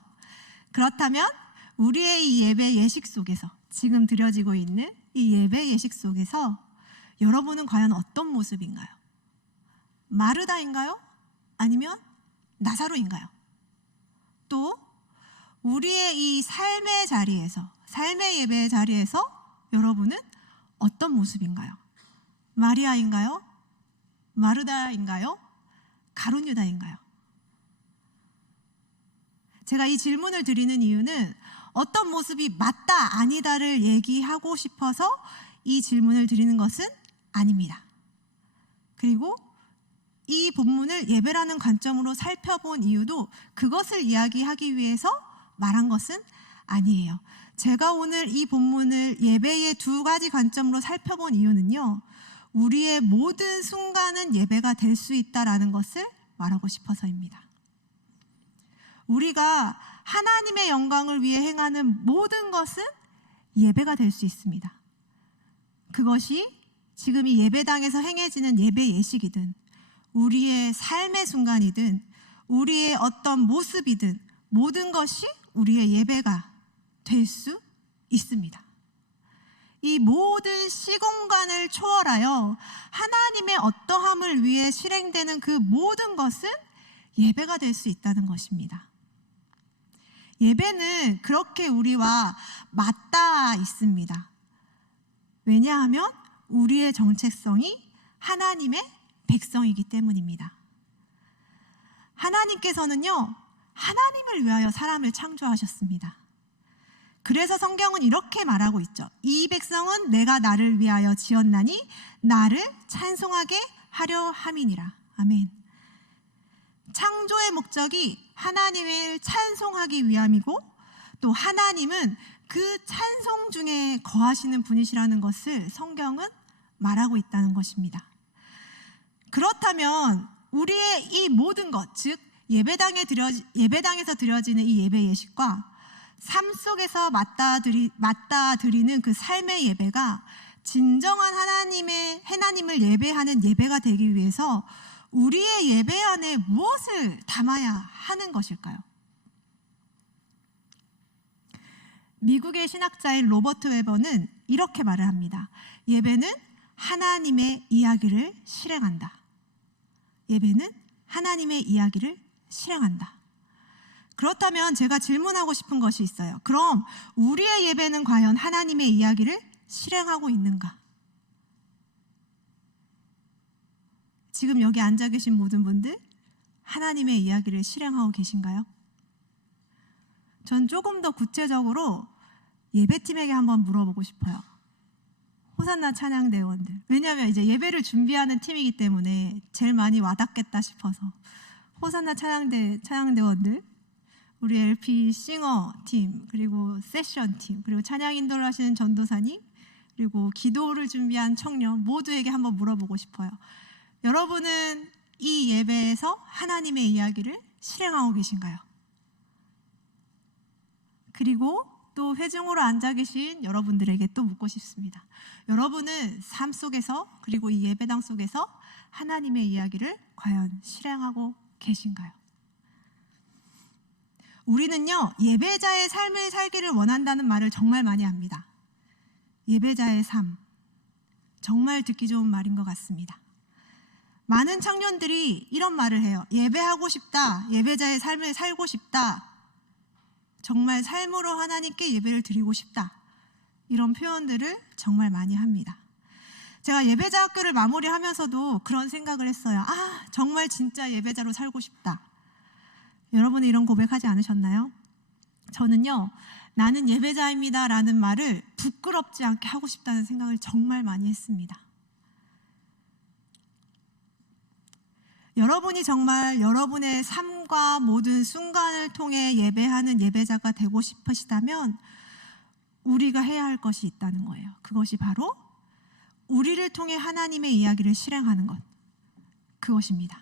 그렇다면 우리의 이 예배 예식 속에서 지금 드려지고 있는 이 예배 예식 속에서 여러분은 과연 어떤 모습인가요? 마르다인가요? 아니면 나사로인가요? 또 우리의 이 삶의 자리에서, 삶의 예배의 자리에서 여러분은 어떤 모습인가요? 마리아인가요? 마르다인가요? 가룟 유다인가요? 제가 이 질문을 드리는 이유는 어떤 모습이 맞다, 아니다를 얘기하고 싶어서 이 질문을 드리는 것은 아닙니다. 그리고 이 본문을 예배라는 관점으로 살펴본 이유도 그것을 이야기하기 위해서 말한 것은 아니에요. 제가 오늘 이 본문을 예배의 두 가지 관점으로 살펴본 이유는요, 우리의 모든 순간은 예배가 될 수 있다라는 것을 말하고 싶어서입니다. 우리가 하나님의 영광을 위해 행하는 모든 것은 예배가 될 수 있습니다. 그것이 지금 이 예배당에서 행해지는 예배 예식이든 우리의 삶의 순간이든 우리의 어떤 모습이든 모든 것이 우리의 예배가 될 수 있습니다. 이 모든 시공간을 초월하여 하나님의 어떠함을 위해 실행되는 그 모든 것은 예배가 될 수 있다는 것입니다. 예배는 그렇게 우리와 맞닿아 있습니다. 왜냐하면 우리의 정체성이 하나님의 백성이기 때문입니다. 하나님께서는요, 하나님을 위하여 사람을 창조하셨습니다. 그래서 성경은 이렇게 말하고 있죠. 이 백성은 내가 나를 위하여 지었나니 나를 찬송하게 하려 함이니라. 아멘. 창조의 목적이 하나님을 찬송하기 위함이고, 또 하나님은 그 찬송 중에 거하시는 분이시라는 것을 성경은 말하고 있다는 것입니다. 그렇다면 우리의 이 모든 것, 즉 예배당에서 드려지는 이 예배 예식과 삶 속에서 맞닿아드리는 그 삶의 예배가 진정한 하나님을 예배하는 예배가 되기 위해서 우리의 예배 안에 무엇을 담아야 하는 것일까요? 미국의 신학자인 로버트 웨버는 이렇게 말을 합니다. 예배는 하나님의 이야기를 실행한다. 예배는 하나님의 이야기를 실행한다. 그렇다면 제가 질문하고 싶은 것이 있어요. 그럼 우리의 예배는 과연 하나님의 이야기를 실행하고 있는가? 지금 여기 앉아 계신 모든 분들, 하나님의 이야기를 실행하고 계신가요? 전 조금 더 구체적으로 예배팀에게 한번 물어보고 싶어요. 호산나 찬양대원들. 왜냐하면 이제 예배를 준비하는 팀이기 때문에 제일 많이 와닿겠다 싶어서. 호산나 찬양대원들, 우리 LP 싱어 팀, 그리고 세션 팀, 그리고 찬양 인도를 하시는 전도사님, 그리고 기도를 준비한 청년 모두에게 한번 물어보고 싶어요. 여러분은 이 예배에서 하나님의 이야기를 실행하고 계신가요? 그리고 또 회중으로 앉아 계신 여러분들에게 또 묻고 싶습니다. 여러분은 삶 속에서, 그리고 이 예배당 속에서 하나님의 이야기를 과연 실행하고 계신가요? 우리는요, 예배자의 삶을 살기를 원한다는 말을 정말 많이 합니다. 예배자의 삶, 정말 듣기 좋은 말인 것 같습니다. 많은 청년들이 이런 말을 해요. 예배하고 싶다, 예배자의 삶을 살고 싶다, 정말 삶으로 하나님께 예배를 드리고 싶다, 이런 표현들을 정말 많이 합니다. 제가 예배자 학교를 마무리하면서도 그런 생각을 했어요. 정말 진짜 예배자로 살고 싶다. 여러분은 이런 고백하지 않으셨나요? 저는요, 나는 예배자입니다 라는 말을 부끄럽지 않게 하고 싶다는 생각을 정말 많이 했습니다. 여러분이 정말 여러분의 삶과 모든 순간을 통해 예배하는 예배자가 되고 싶으시다면 우리가 해야 할 것이 있다는 거예요. 그것이 바로 우리를 통해 하나님의 이야기를 실행하는 것, 그것입니다.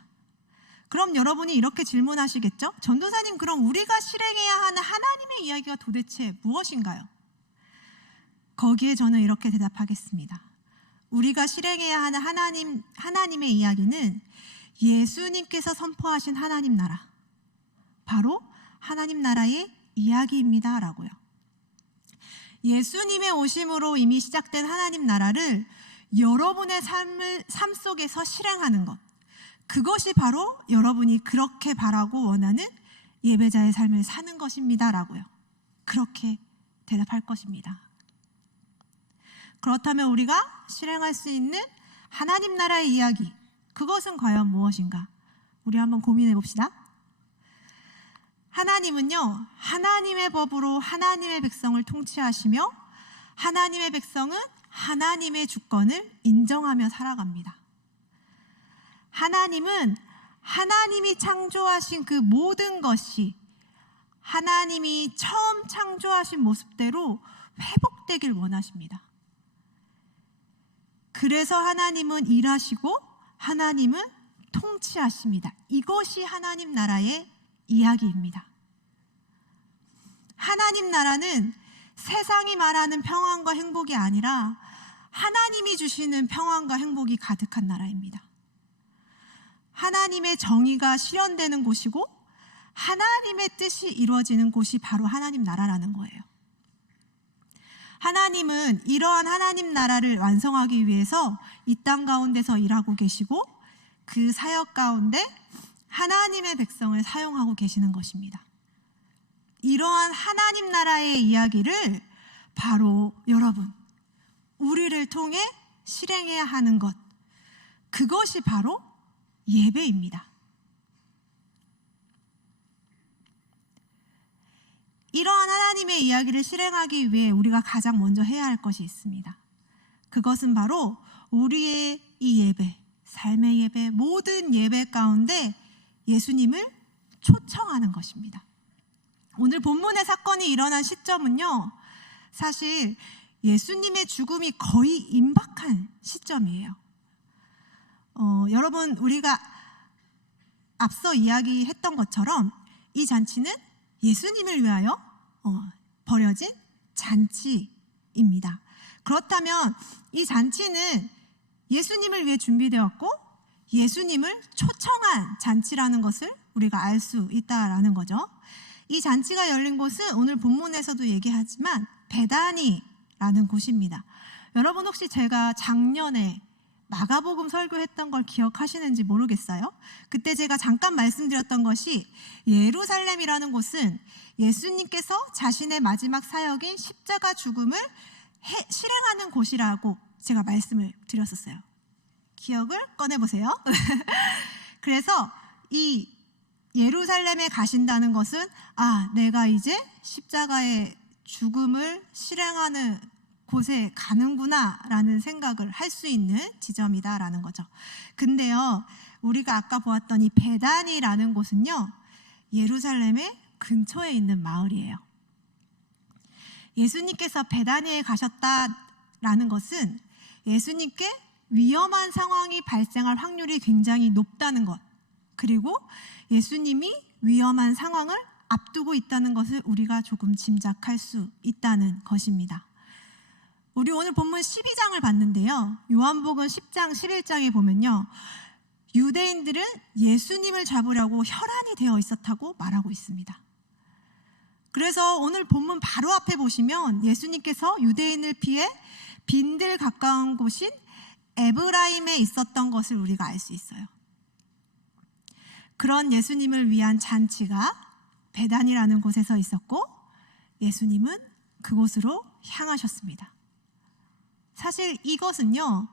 그럼 여러분이 이렇게 질문하시겠죠? 전도사님, 그럼 우리가 실행해야 하는 하나님의 이야기가 도대체 무엇인가요? 거기에 저는 이렇게 대답하겠습니다. 우리가 실행해야 하는 하나님의 이야기는 예수님께서 선포하신 하나님 나라, 바로 하나님 나라의 이야기입니다 라고요. 예수님의 오심으로 이미 시작된 하나님 나라를 여러분의 삶 속에서 실행하는 것, 그것이 바로 여러분이 그렇게 바라고 원하는 예배자의 삶을 사는 것입니다 라고요. 그렇게 대답할 것입니다. 그렇다면 우리가 실행할 수 있는 하나님 나라의 이야기, 그것은 과연 무엇인가? 우리 한번 고민해 봅시다. 하나님은요, 하나님의 법으로 하나님의 백성을 통치하시며 하나님의 백성은 하나님의 주권을 인정하며 살아갑니다. 하나님은 하나님이 창조하신 그 모든 것이 하나님이 처음 창조하신 모습대로 회복되길 원하십니다. 그래서 하나님은 일하시고 하나님은 통치하십니다. 이것이 하나님 나라의 이야기입니다. 하나님 나라는 세상이 말하는 평안과 행복이 아니라 하나님이 주시는 평안과 행복이 가득한 나라입니다. 하나님의 정의가 실현되는 곳이고 하나님의 뜻이 이루어지는 곳이 바로 하나님 나라라는 거예요. 하나님은 이러한 하나님 나라를 완성하기 위해서 이 땅 가운데서 일하고 계시고 그 사역 가운데 하나님의 백성을 사용하고 계시는 것입니다. 이러한 하나님 나라의 이야기를 바로 여러분, 우리를 통해 실행해야 하는 것, 그것이 바로 예배입니다. 이러한 하나님의 이야기를 실행하기 위해 우리가 가장 먼저 해야 할 것이 있습니다. 그것은 바로 우리의 이 예배, 삶의 예배, 모든 예배 가운데 예수님을 초청하는 것입니다. 오늘 본문의 사건이 일어난 시점은요, 사실 예수님의 죽음이 거의 임박한 시점이에요. 여러분, 우리가 앞서 이야기했던 것처럼 이 잔치는 예수님을 위하여 벌여진 잔치입니다. 그렇다면 이 잔치는 예수님을 위해 준비되었고 예수님을 초청한 잔치라는 것을 우리가 알 수 있다라는 거죠. 이 잔치가 열린 곳은 오늘 본문에서도 얘기하지만 베다니라는 곳입니다. 여러분, 혹시 제가 작년에 마가복음 설교했던 걸 기억하시는지 모르겠어요. 그때 제가 잠깐 말씀드렸던 것이 예루살렘이라는 곳은 예수님께서 자신의 마지막 사역인 십자가 죽음을 실행하는 곳이라고 제가 말씀을 드렸었어요. 기억을 꺼내보세요. 그래서 이 예루살렘에 가신다는 것은 내가 이제 십자가의 죽음을 실행하는 곳에 가는구나 라는 생각을 할 수 있는 지점이다 라는 거죠. 근데요, 우리가 아까 보았던 이 베다니라는 곳은요, 예루살렘의 근처에 있는 마을이에요. 예수님께서 베다니에 가셨다라는 것은 예수님께 위험한 상황이 발생할 확률이 굉장히 높다는 것, 그리고 예수님이 위험한 상황을 앞두고 있다는 것을 우리가 조금 짐작할 수 있다는 것입니다. 우리 오늘 본문 12장을 봤는데요, 요한복음 10장 11장에 보면요, 유대인들은 예수님을 잡으려고 혈안이 되어 있었다고 말하고 있습니다. 그래서 오늘 본문 바로 앞에 보시면 예수님께서 유대인을 피해 빈들 가까운 곳인 에브라임에 있었던 것을 우리가 알 수 있어요. 그런 예수님을 위한 잔치가 베단이라는 곳에서 있었고 예수님은 그곳으로 향하셨습니다. 사실 이것은요,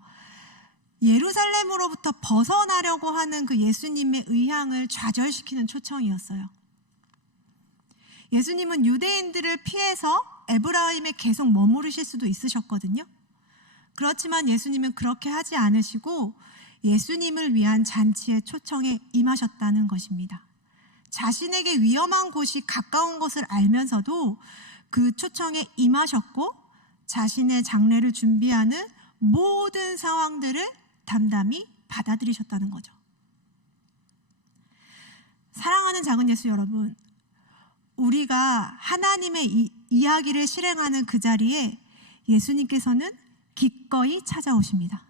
예루살렘으로부터 벗어나려고 하는 그 예수님의 의향을 좌절시키는 초청이었어요. 예수님은 유대인들을 피해서 에브라임에 계속 머무르실 수도 있으셨거든요. 그렇지만 예수님은 그렇게 하지 않으시고 예수님을 위한 잔치의 초청에 임하셨다는 것입니다. 자신에게 위험한 곳이 가까운 것을 알면서도 그 초청에 임하셨고 자신의 장례를 준비하는 모든 상황들을 담담히 받아들이셨다는 거죠. 사랑하는 작은 예수 여러분, 우리가 하나님의 이야기를 실행하는 그 자리에 예수님께서는 기꺼이 찾아오십니다.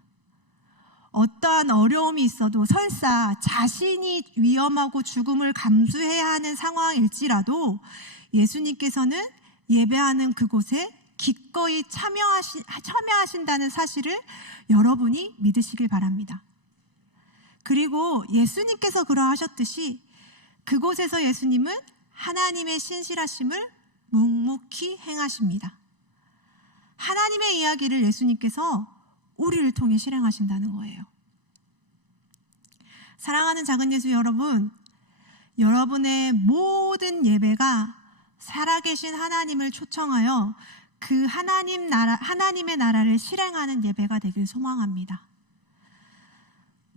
어떠한 어려움이 있어도 설사 자신이 위험하고 죽음을 감수해야 하는 상황일지라도 예수님께서는 예배하는 그곳에 기꺼이 참여하신다는 사실을 여러분이 믿으시길 바랍니다. 그리고 예수님께서 그러하셨듯이 그곳에서 예수님은 하나님의 신실하심을 묵묵히 행하십니다. 하나님의 이야기를 예수님께서 우리를 통해 실행하신다는 거예요. 사랑하는 작은 예수 여러분, 여러분의 모든 예배가 살아계신 하나님을 초청하여 그 하나님의 나라를 실행하는 예배가 되길 소망합니다.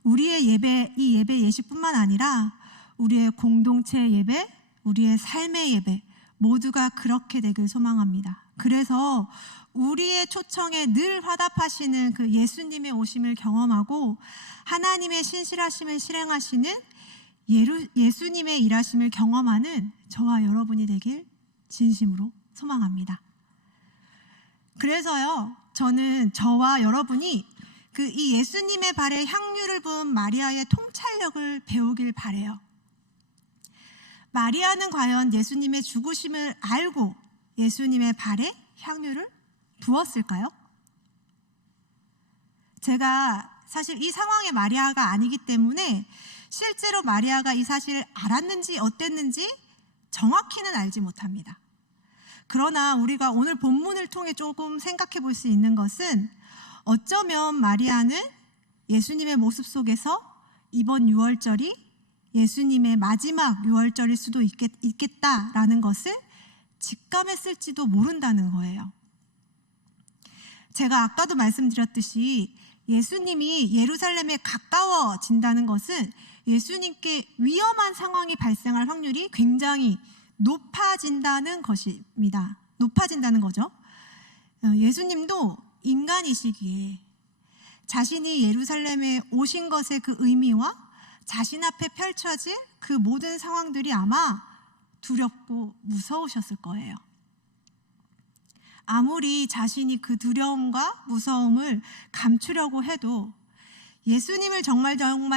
우리의 예배, 이 예배 예식뿐만 아니라 우리의 공동체 예배, 우리의 삶의 예배 모두가 그렇게 되길 소망합니다. 그래서 우리의 초청에 늘 화답하시는 그 예수님의 오심을 경험하고 하나님의 신실하심을 실행하시는 예수님의 일하심을 경험하는 저와 여러분이 되길 진심으로 소망합니다. 그래서요, 저는 저와 여러분이 이 예수님의 발에 향유를 부은 마리아의 통찰력을 배우길 바래요. 마리아는 과연 예수님의 죽으심을 알고 예수님의 발에 향유를 부었을까요? 제가 사실 이 상황의 마리아가 아니기 때문에 실제로 마리아가 이 사실을 알았는지 어땠는지 정확히는 알지 못합니다. 그러나 우리가 오늘 본문을 통해 조금 생각해 볼 수 있는 것은 어쩌면 마리아는 예수님의 모습 속에서 이번 6월절이 예수님의 마지막 6월절일 수도 있겠다라는 것을 직감했을지도 모른다는 거예요. 제가 아까도 말씀드렸듯이 예수님이 예루살렘에 가까워진다는 것은 예수님께 위험한 상황이 발생할 확률이 굉장히 높아진다는 것입니다. 높아진다는 거죠. 예수님도 인간이시기에 자신이 예루살렘에 오신 것의 그 의미와 자신 앞에 펼쳐질 그 모든 상황들이 아마 두렵고 무서우셨을 거예요. 아무리 자신이 그 두려움과 무서움을 감추려고 해도 예수님을 정말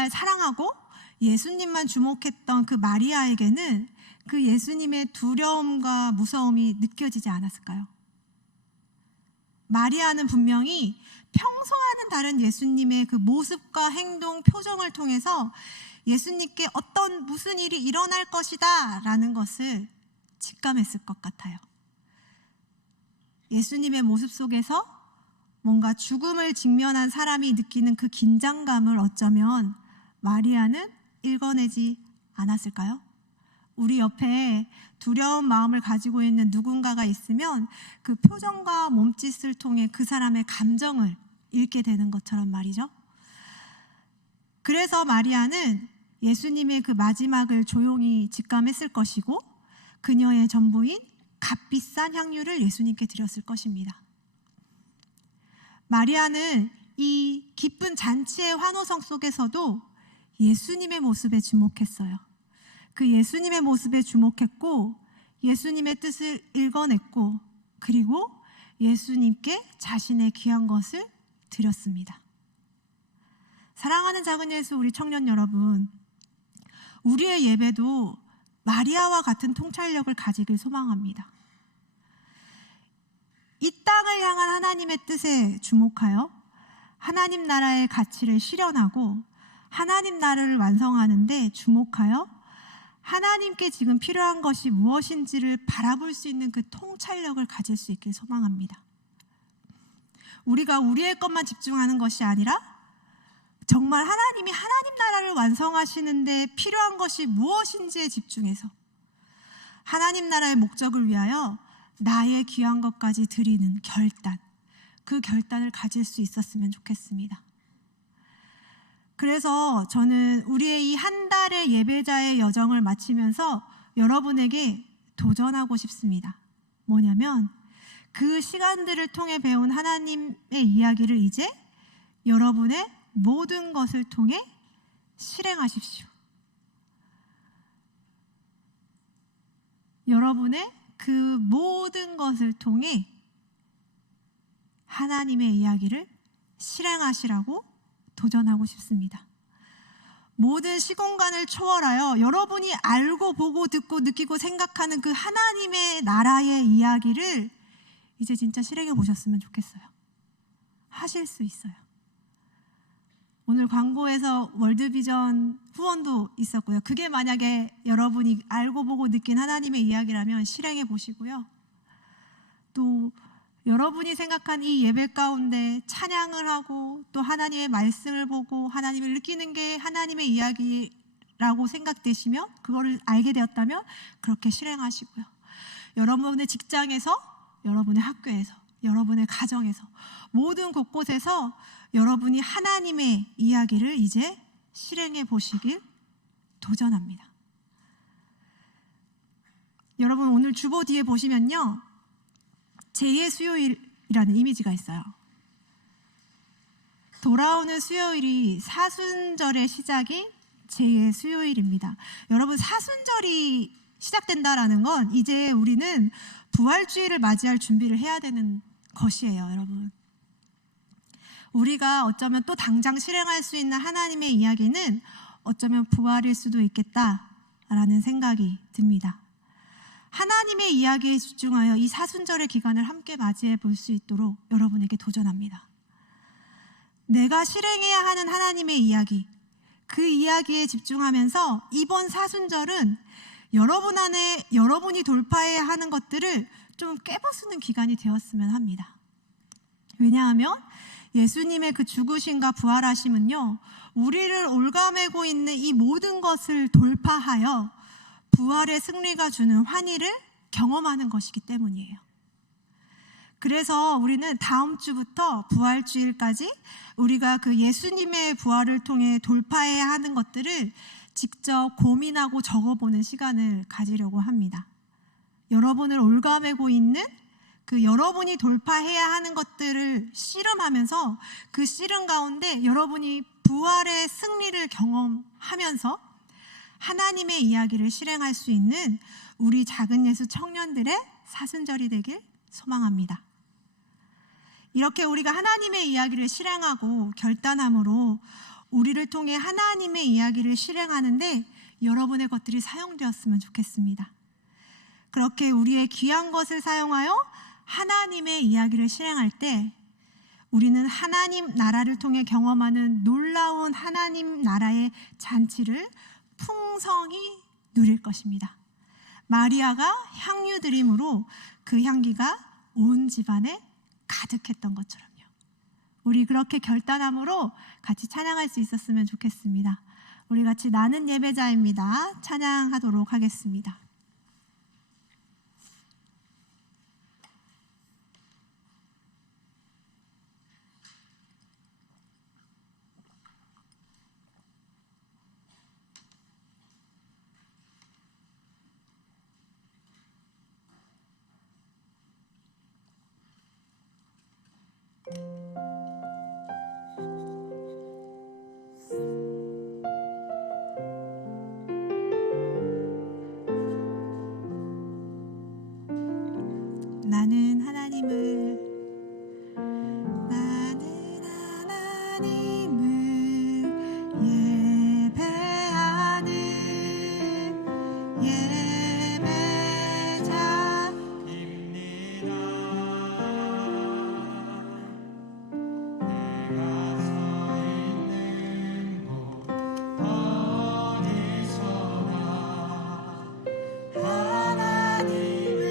사랑하고 예수님만 주목했던 그 마리아에게는 그 예수님의 두려움과 무서움이 느껴지지 않았을까요? 마리아는 분명히 평소와는 다른 예수님의 그 모습과 행동, 표정을 통해서 예수님께 무슨 일이 일어날 것이다 라는 것을 직감했을 것 같아요. 예수님의 모습 속에서 뭔가 죽음을 직면한 사람이 느끼는 그 긴장감을 어쩌면 마리아는 읽어내지 않았을까요? 우리 옆에 두려운 마음을 가지고 있는 누군가가 있으면 그 표정과 몸짓을 통해 그 사람의 감정을 읽게 되는 것처럼 말이죠. 그래서 마리아는 예수님의 그 마지막을 조용히 직감했을 것이고 그녀의 전부인 값비싼 향유를 예수님께 드렸을 것입니다. 마리아는 이 기쁜 잔치의 환호성 속에서도 예수님의 모습에 주목했어요. 그 예수님의 모습에 주목했고 예수님의 뜻을 읽어냈고 그리고 예수님께 자신의 귀한 것을 드렸습니다. 사랑하는 작은 예수 우리 청년 여러분, 우리의 예배도 마리아와 같은 통찰력을 가지길 소망합니다. 이 땅을 향한 하나님의 뜻에 주목하여 하나님 나라의 가치를 실현하고 하나님 나라를 완성하는데 주목하여 하나님께 지금 필요한 것이 무엇인지를 바라볼 수 있는 그 통찰력을 가질 수 있길 소망합니다. 우리가 우리의 것만 집중하는 것이 아니라 정말 하나님이 하나님 나라를 완성하시는데 필요한 것이 무엇인지에 집중해서 하나님 나라의 목적을 위하여 나의 귀한 것까지 드리는 결단, 그 결단을 가질 수 있었으면 좋겠습니다. 그래서 저는 우리의 이 한 달의 예배자의 여정을 마치면서 여러분에게 도전하고 싶습니다. 뭐냐면 그 시간들을 통해 배운 하나님의 이야기를 이제 여러분의 모든 것을 통해 실행하십시오. 여러분의 그 모든 것을 통해 하나님의 이야기를 실행하시라고 도전하고 싶습니다. 모든 시공간을 초월하여 여러분이 알고 보고 듣고 느끼고 생각하는 그 하나님의 나라의 이야기를 이제 진짜 실행해 보셨으면 좋겠어요. 하실 수 있어요. 오늘 광고에서 월드비전 후원도 있었고요. 그게 만약에 여러분이 알고 보고 느낀 하나님의 이야기라면 실행해 보시고요. 또 여러분이 생각한 이 예배 가운데 찬양을 하고 또 하나님의 말씀을 보고 하나님을 느끼는 게 하나님의 이야기라고 생각되시면 그거를 알게 되었다면 그렇게 실행하시고요. 여러분의 직장에서, 여러분의 학교에서, 여러분의 가정에서 모든 곳곳에서 여러분이 하나님의 이야기를 이제 실행해 보시길 도전합니다. 여러분 오늘 주보 뒤에 보시면요. 제2의 수요일이라는 이미지가 있어요. 돌아오는 수요일이 사순절의 시작인 제2의 수요일입니다. 여러분 사순절이 시작된다라는 건 이제 우리는 부활주의를 맞이할 준비를 해야 되는 것이에요. 여러분. 우리가 어쩌면 또 당장 실행할 수 있는 하나님의 이야기는 어쩌면 부활일 수도 있겠다라는 생각이 듭니다. 하나님의 이야기에 집중하여 이 사순절의 기간을 함께 맞이해 볼 수 있도록 여러분에게 도전합니다. 내가 실행해야 하는 하나님의 이야기, 그 이야기에 집중하면서 이번 사순절은 여러분 안에 여러분이 돌파해야 하는 것들을 좀 깨부수는 기간이 되었으면 합니다. 왜냐하면 예수님의 그 죽으심과 부활하심은요, 우리를 올가매고 있는 이 모든 것을 돌파하여 부활의 승리가 주는 환희를 경험하는 것이기 때문이에요. 그래서 우리는 다음 주부터 부활주일까지 우리가 그 예수님의 부활을 통해 돌파해야 하는 것들을 직접 고민하고 적어보는 시간을 가지려고 합니다. 여러분을 올가매고 있는 그 여러분이 돌파해야 하는 것들을 씨름하면서 그 씨름 가운데 여러분이 부활의 승리를 경험하면서 하나님의 이야기를 실행할 수 있는 우리 작은 예수 청년들의 사순절이 되길 소망합니다. 이렇게 우리가 하나님의 이야기를 실행하고 결단함으로 우리를 통해 하나님의 이야기를 실행하는데 여러분의 것들이 사용되었으면 좋겠습니다. 그렇게 우리의 귀한 것을 사용하여 하나님의 이야기를 실행할 때 우리는 하나님 나라를 통해 경험하는 놀라운 하나님 나라의 잔치를 풍성히 누릴 것입니다. 마리아가 향유 드림으로 그 향기가 온 집안에 가득했던 것처럼요. 우리 그렇게 결단함으로 같이 찬양할 수 있었으면 좋겠습니다. 우리 같이 나는 예배자입니다. 찬양하도록 하겠습니다. 나는 하나님을 예배하는 예배자입니다. 내가 서 있는 곳 어디서나 하나님을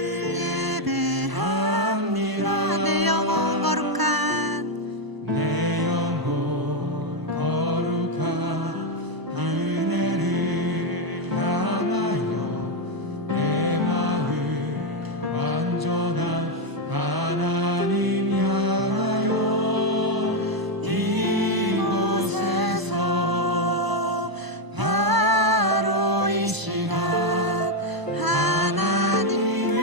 예배합니다. 내 영혼 거룩한 은혜를 향하여 내 마음 완전한 하나님 향하여 이곳에서 바로 이 시간 하나님을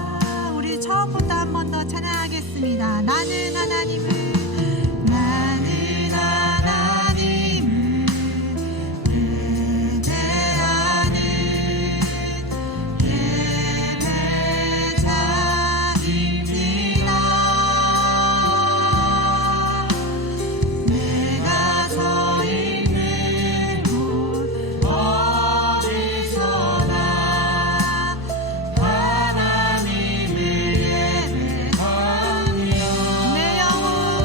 예배하리라. 우리 처음부터 한 번 더 찬양하겠습니다. 나는 하나님을 예배하는 예배자입니다. 내가 서 있는 곳 어디서나 하나님을 예배하며 내 영혼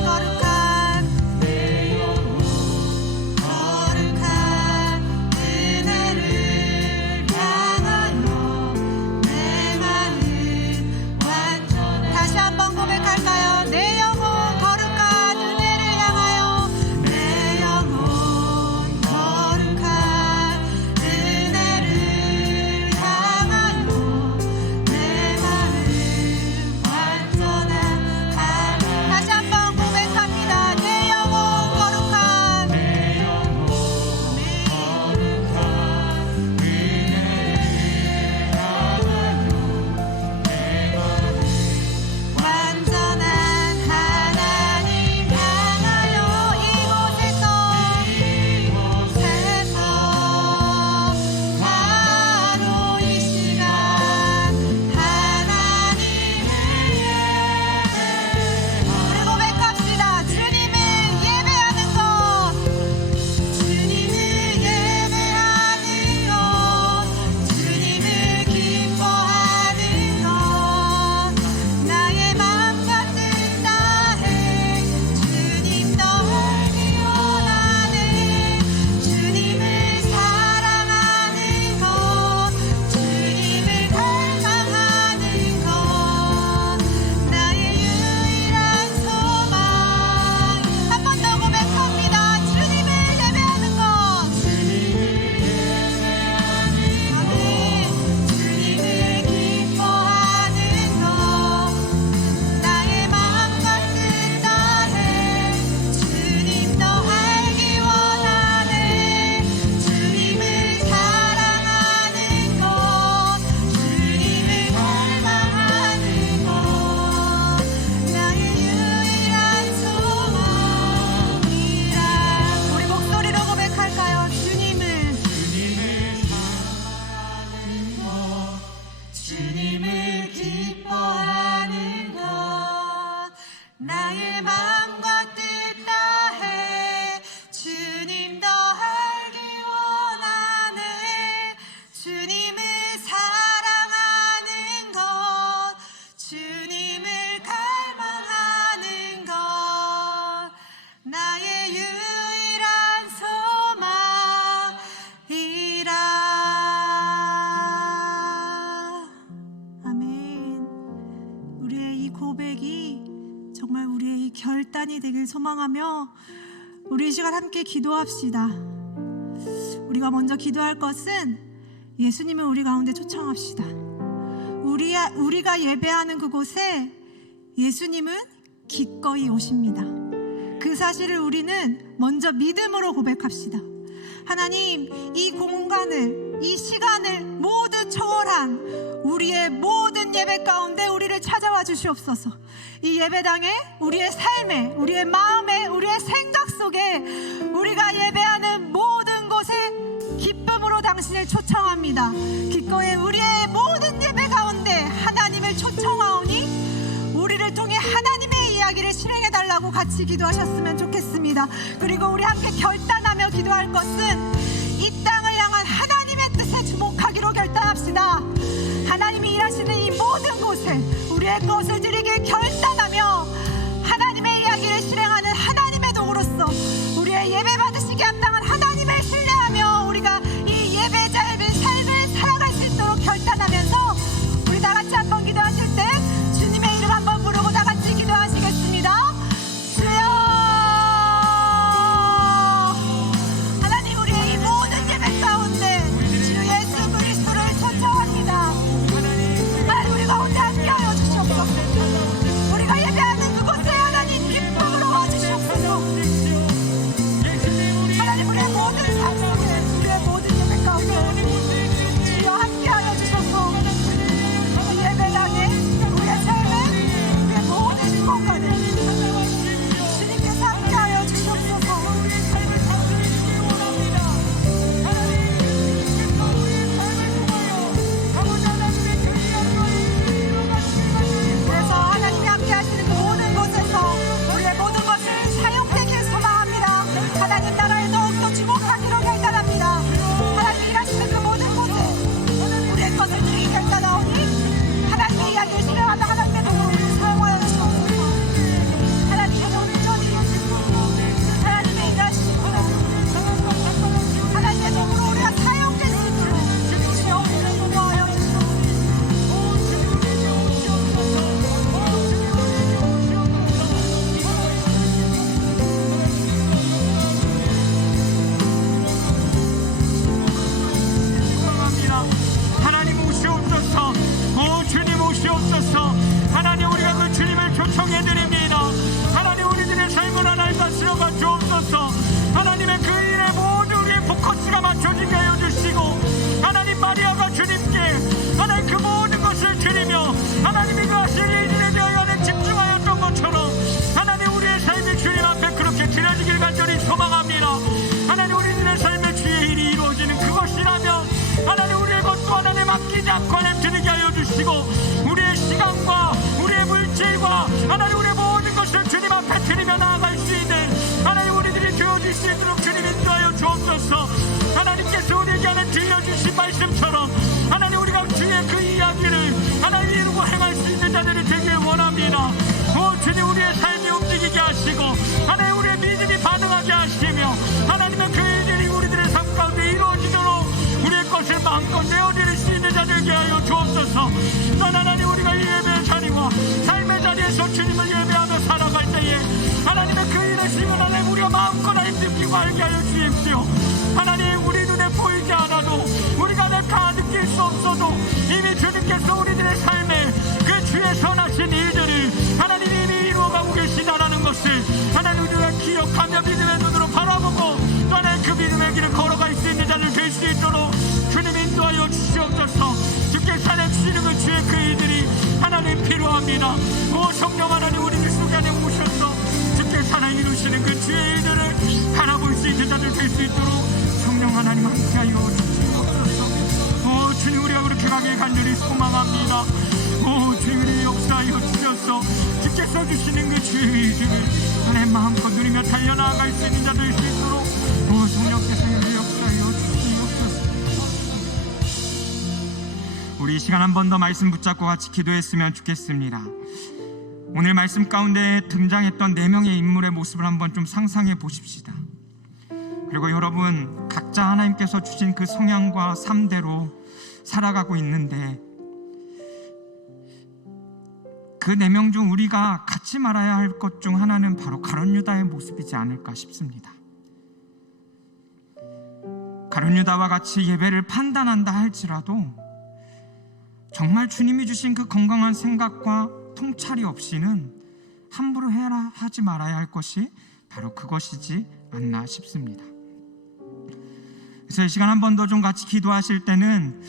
주님을 갈망하는 것 나의 유일한 소망이라. 아멘. 우리의 이 고백이 정말 우리의 이 결단이 되길 소망하며 우리 이 시간 함께 기도합시다. 우리가 먼저 기도할 것은 예수님을 우리 가운데 초청합시다. 우리가 예배하는 그곳에 예수님은 기꺼이 오십니다. 그 사실을 우리는 먼저 믿음으로 고백합시다. 하나님, 이 공간을, 이 시간을 모두 초월한 우리의 모든 예배 가운데 우리를 찾아와 주시옵소서. 이 예배당에, 우리의 삶에, 우리의 마음에, 우리의 생각 속에 우리가 예배하는 모든 곳에 기쁨으로 당신을 초청합니다. 기꺼이 우리의 모든 예배 가운데 하나님을 초청하오니 우리를 통해 하나님의 이야기를 실행해달라고 같이 기도하셨으면 좋겠습니다. 그리고 우리 함께 결단하며 기도할 것은 이 땅을 향한 하나님의 뜻에 주목하기로 결단합시다. 하나님이 일하시는 이 모든 곳에 우리의 것을 드리길 결단하며 하나님의 이야기를 실행하는 하나님의 도구로서 우리의 예배 받으시기 합당한 하나님을 신뢰하며 우리가 이 예배자의 삶을 살아갈 수 있도록 결단하면서 우리 다 같이 한번 기도하실 때 주님의 이름 한번 부르고 다 같이 기도하시겠습니다. 주여, 하나님, 우리의 이 모든 예배 가운데 주 예수 그리스도를 초청합니다. 하나님, 우리 가운데 함께하여 주시옵소서. 우리가 예배하는 그곳에 하나님 기쁨으로 와주시옵소서. 하나님, 우리의 모든 삶 속에 우리의 모든 예배 가운데 주여 함께하여 주셔서 이 예배당에 우리의 삶에 우리의 모든 공간에 주님께서 함께하여 주시옵소서. 그래서 하나님이 함께하시는 그 모든 곳에서 우리의 모든 것을 사용되길 소망합니다. 하나님 나라에 더욱더 주목하기로 결단합니다. 하나님 일하시는 그 모든 곳에 우리의 것을 드리기 결단하오니 하나님의 이야기를 실행하다 하나님의 도구를 사용하여 주시옵소서. 하나님의 온전히 하나님의 일하시고 하나님의 도구로 우리가 사용될 수 있도록 주여 우리를 인도하여 주시옵소서. 하나님 오시옵소서. 주님 오시옵소서. 하나님, 우리가 그 주님을 초청해드립니다. 하나님, 우리들의 삶을 하나님 다스려가 주옵소서. 하나님의 그 일에 모든 우리의 포커스가 맞춰지게 하여 주시고 하나님, 마리아가 주님께 하나님 그 모든 것을 드리며 하나님이 그 하실 일들에 대하여 집중하였던 것처럼 하나님, 우리의 삶이 주님 앞에 그렇게 드려지길 간절히 소망합니다. 하나님, 우리들의 삶의 주의 일이 이루어지는 그것이라면 하나님, 우리의 것도 하나님 맡기지 않고 하나님 드리게 하여 주시고 우리의 시간과 우리의 물질과 하나님 우리의 모든 것을 주님 앞에 드리며 나아갈 수 있는 하나님 우리들이 되어질 수 있도록 주님 인도하여 주옵소서. 하나님께서 우리에게 하나님 들려주신 말씀처럼 하나님 우리가 주의 그 이야기를 하나님 이루고 행할 수 있는 자들이 되길 원합니다. 주님, 우리의 삶이 움직이게 하시고 하나님 우리의 믿음이 반응하게 하시며 하나님의 그 일들이 우리들의 삶 가운데 이루어지도록 우리의 것을 마음껏 내어드릴 수 있는 자들에게 하여 주옵소서. 하나님, 우리가 이 예배의 자리와 삶의 자리에서 주님을 예배하며 살아갈 때에 하나님의 그 일하심을 하나님 우리가 마음껏 하나님 느끼고 알게 하여 주십시오. 하나님, 우리 눈에 보이지 않아도 우리가 다 느낄 수 없어도 이미 주님께서 우리들의 삶에 그 주의 선하신 일들을 하나님 이미 이루어가고 계시다라는 것을 하나님 우리가 기억하며 믿음의 눈으로 바라보고 또 하나님 그 믿음의 길을 걸어갈 수 있는 자들 될 수 있도록 주님 인도하여 주시옵소서. 주께서 하나님 주시는 그 주의 그 일들이 하나님 필요합니다. 성령 하나님 우리들 속에 하나님 오셔서 주께서 하나님 이루시는 그 주의 일들을 바라볼 수 있는 자들 될 수 있도록 성령 하나님 함께하여 주시옵소서. 주님, 우리가 그렇게 가길 간절히 소망합니다. 주님, 우리 역사하여 주셔서 주께서 주시는 그 주의 일들을 하나님 마음껏 누리며 달려나갈 수 있는 자들 될 수 있도록 성령께서 우리 역사하여 주시옵소서. 우리 이 시간 한 번 더 말씀 붙잡고 같이 기도했으면 좋겠습니다. 오늘 말씀 가운데 등장했던 4명의 인물의 모습을 한번 좀 상상해 보십시다. 그리고 여러분, 각자 하나님께서 주신 그 성향과 삶대로 살아가고 있는데 그 4명 중 우리가 갖지 말아야 할 것 중 하나는 바로 가룟 유다의 모습이지 않을까 싶습니다. 가룟 유다와 같이 예배를 판단한다 할지라도 정말 주님이 주신 그 건강한 생각과 통찰이 없이는 함부로 해라 하지 말아야 할 것이 바로 그것이지 않나 싶습니다. 그래서 이 시간 한 번 더 좀 같이 기도하실 때는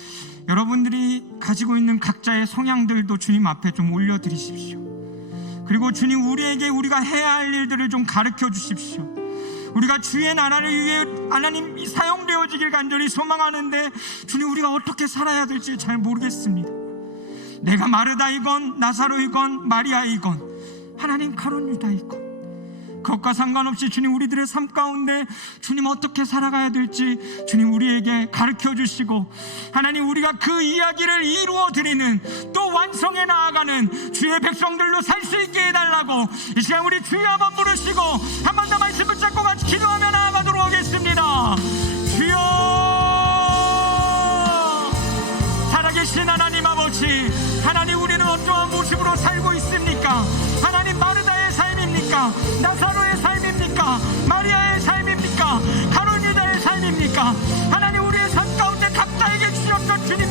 여러분들이 가지고 있는 각자의 성향들도 주님 앞에 좀 올려드리십시오. 그리고 주님, 우리에게 우리가 해야 할 일들을 좀 가르쳐 주십시오. 우리가 주의 나라를 위해 하나님 사용되어지길 간절히 소망하는데 주님, 우리가 어떻게 살아야 될지 잘 모르겠습니다. 내가 마르다이건 나사로이건 마리아이건 하나님 가룟 유다이건 그것과 상관없이 주님, 우리들의 삶 가운데 주님 어떻게 살아가야 될지 주님 우리에게 가르쳐 주시고, 하나님 우리가 그 이야기를 이루어 드리는, 또 완성해 나아가는 주의 백성들로 살 수 있게 해달라고 이 시간 우리 주여 한번 부르시고 한 번 더 말씀 붙잡고 같이 기도하며 나아가도록 하겠습니다. 주여, 살아계신 하나님 아버지, 하나님 우리는 어떠한 모습으로 살고 있습니까? 하나님, 마르다의 삶입니까? 나사로의 삶입니까? 마리아의 삶입니까? 가룟 유다의 삶입니까? 하나님, 우리의 삶 가운데 각자에게 주셨던 주님,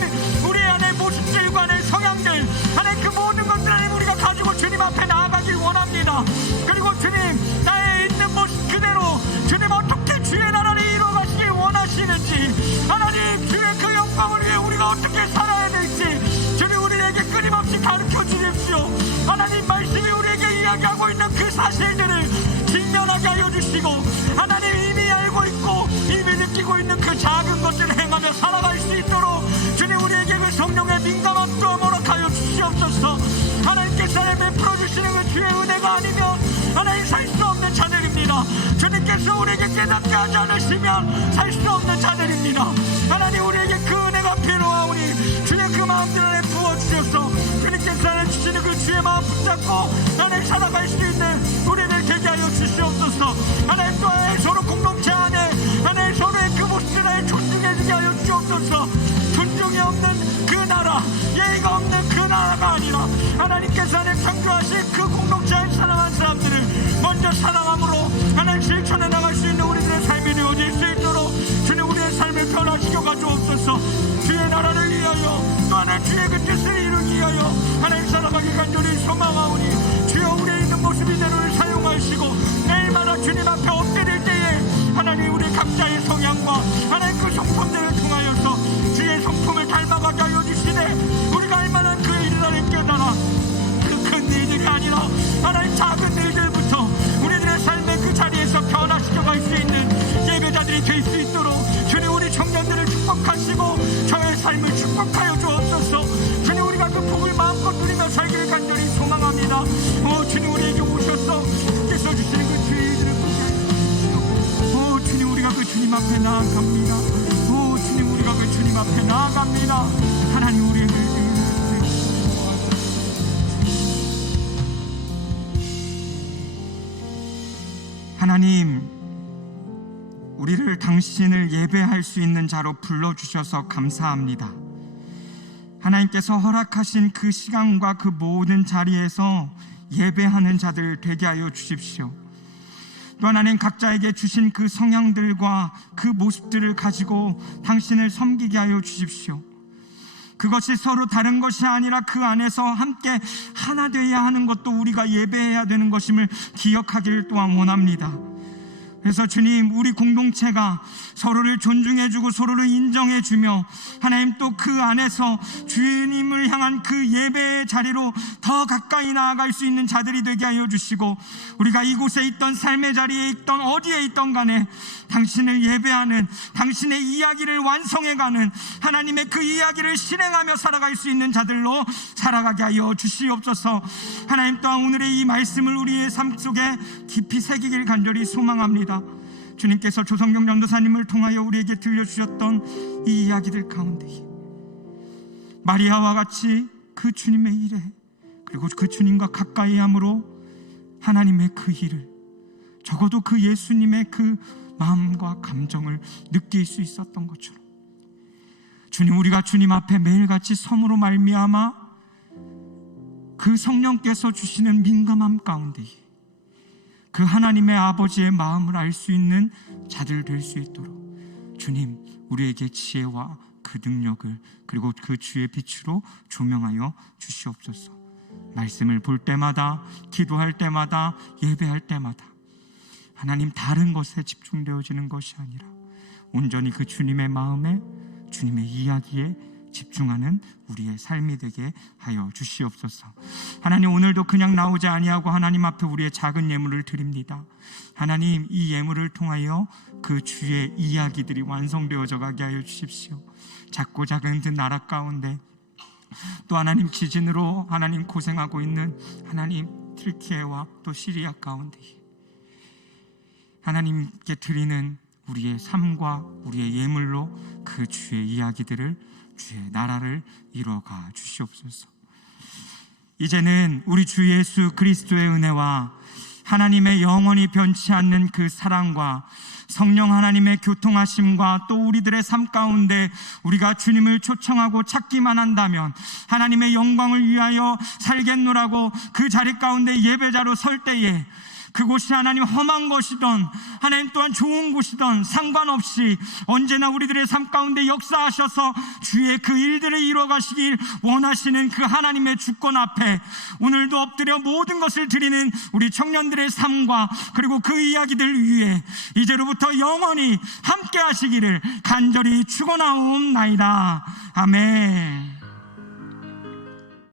우리 안에 모습들과 내 성향들, 하나님 그 모든 것들을 우리가 가지고 주님 앞에 나아가길 원합니다. 그리고 주님, 나의 있는 모습 그대로 주님 어떻게 주의 나라를 이루어가시길 원하시는지, 하나님 주의 그 영광을 위해 우리가 어떻게 살아야 될지 주님 우리에게 끊임없이 가르쳐 주십시오. 하나님 말씀이 우리에게 이야기하고 있는 그 사실들을 직면하게 하여 주시고, 하나님 이미 알고 있고 이미 느끼고 있는 그 작은 것들을 행하며 살아갈 수 있도록 주님 우리에게 그 성령의 민감함도 허락하여 주시옵소서. 하나님께서 베풀어 주시는 그 주의 은혜가 아니면 하나님 살 수 없는 자들입니다. 주님께서 우리에게 깨닫게 하지 않으시면 살 수 없는 자들입니다. 하나님, 우리에게 그 은혜가 필요하오니 주의 그 마음들 안에 부어주셔서 주님께서 주시는 그 주의 마음 붙잡고 하나님 살아갈 수 있는 우리를 되게 하여 주시옵소서. 하나님, 또 서로 공동체 안에 하나님 서로의 그 모습들을 존중해주게 하여 주옵소서. 존중이 없는 그 나라, 예의가 없는 그 나라가 아니라 하나님께서 하나님 창조하신 그 공동체에 사랑한 사람들을 먼저 사랑함으로 하나님 실천해 나갈 수 있는 우리들의 삶이 되어질 수 있도록 주님 우리의 삶을 변화시켜 가주옵소서. 주의 나라를 위하여, 또 하나님 주의 그 뜻을 이루기 위하여 하나님 살아가길 간절히 소망하오니 주여, 우리의 있는 모습 이대로를 사용하시고 내일마다 주님 앞에 엎드릴 때에 하나님 우리 각자의 성향과 하나님 그 성품들을 통하여서 주의 성품을 닮아가게 하여 주시되, 우리가 얼마나 그 일을 깨달아 그 큰 일들이 아니라 하나님 작은 일들부터 우리들의 삶의 그 자리에서 변화시켜갈 수 있는 예배자들이 될 수 있도록 주님 우리 청년들을 축복하시고 저의 삶을 축복하여 주옵소서. 주님, 우리가 그 복을 마음껏 누리며 살기를 간절히 소망합니다. 주님, 우리에게 오셔서 주께서 주시는 그 주의 일들을 보게 하여 주시옵소서. 주님, 우리가 그 주님 앞에 나아갑니다. 주님, 우리가 그 주님 앞에 나아갑니다. 하나님, 우리에게 하나님, 우리를 당신을 예배할 수 있는 자로 불러주셔서 감사합니다. 하나님께서 허락하신 그 시간과 그 모든 자리에서 예배하는 자들 되게 하여 주십시오. 또 하나님, 각자에게 주신 그 성향들과 그 모습들을 가지고 당신을 섬기게 하여 주십시오. 그것이 서로 다른 것이 아니라 그 안에서 함께 하나 되어야 하는 것도 우리가 예배해야 되는 것임을 기억하기를 또한 원합니다. 그래서 주님, 우리 공동체가 서로를 존중해주고 서로를 인정해주며 하나님 또 그 안에서 주님을 향한 그 예배의 자리로 더 가까이 나아갈 수 있는 자들이 되게 하여 주시고, 우리가 이곳에 있던 삶의 자리에 있던 어디에 있던 간에 당신을 예배하는, 당신의 이야기를 완성해가는 하나님의 그 이야기를 실행하며 살아갈 수 있는 자들로 살아가게 하여 주시옵소서. 하나님, 또한 오늘의 이 말씀을 우리의 삶 속에 깊이 새기길 간절히 소망합니다. 주님께서 조성경 전도사님을 통하여 우리에게 들려주셨던 이 이야기들 가운데 마리아와 같이 그 주님의 일에, 그리고 그 주님과 가까이 함으로 하나님의 그 일을, 적어도 그 예수님의 그 마음과 감정을 느낄 수 있었던 것처럼, 주님, 우리가 주님 앞에 매일같이 섬으로 말미암아 그 성령께서 주시는 민감함 가운데 그 하나님의 아버지의 마음을 알 수 있는 자들 될 수 있도록 주님, 우리에게 지혜와 그 능력을, 그리고 그 주의 빛으로 조명하여 주시옵소서. 말씀을 볼 때마다, 기도할 때마다, 예배할 때마다 하나님, 다른 것에 집중되어지는 것이 아니라 온전히 그 주님의 마음에, 주님의 이야기에 집중하는 우리의 삶이 되게 하여 주시옵소서. 하나님, 오늘도 그냥 나오지 아니하고 하나님 앞에 우리의 작은 예물을 드립니다. 하나님, 이 예물을 통하여 그 주의 이야기들이 완성되어져 가게 하여 주십시오. 작고 작은 그 나라 가운데, 또 하나님 지진으로 하나님 고생하고 있는 하나님 튀르키예와 또 시리아 가운데 하나님께 드리는 우리의 삶과 우리의 예물로 그 주의 이야기들을, 주의 나라를 이루어가 주시옵소서. 이제는 우리 주 예수 그리스도의 은혜와 하나님의 영원히 변치 않는 그 사랑과 성령 하나님의 교통하심과 또 우리들의 삶 가운데 우리가 주님을 초청하고 찾기만 한다면 하나님의 영광을 위하여 살겠노라고 그 자리 가운데 예배자로 설 때에 그곳이 하나님 험한 것이든 하나님 또한 좋은 곳이든 상관없이 언제나 우리들의 삶 가운데 역사하셔서 주의 그 일들을 이루어 가시길 원하시는 그 하나님의 주권 앞에 오늘도 엎드려 모든 것을 드리는 우리 청년들의 삶과 그리고 그 이야기들 위해 이제로부터 영원히 함께 하시기를 간절히 축원하옵나이다. 아멘.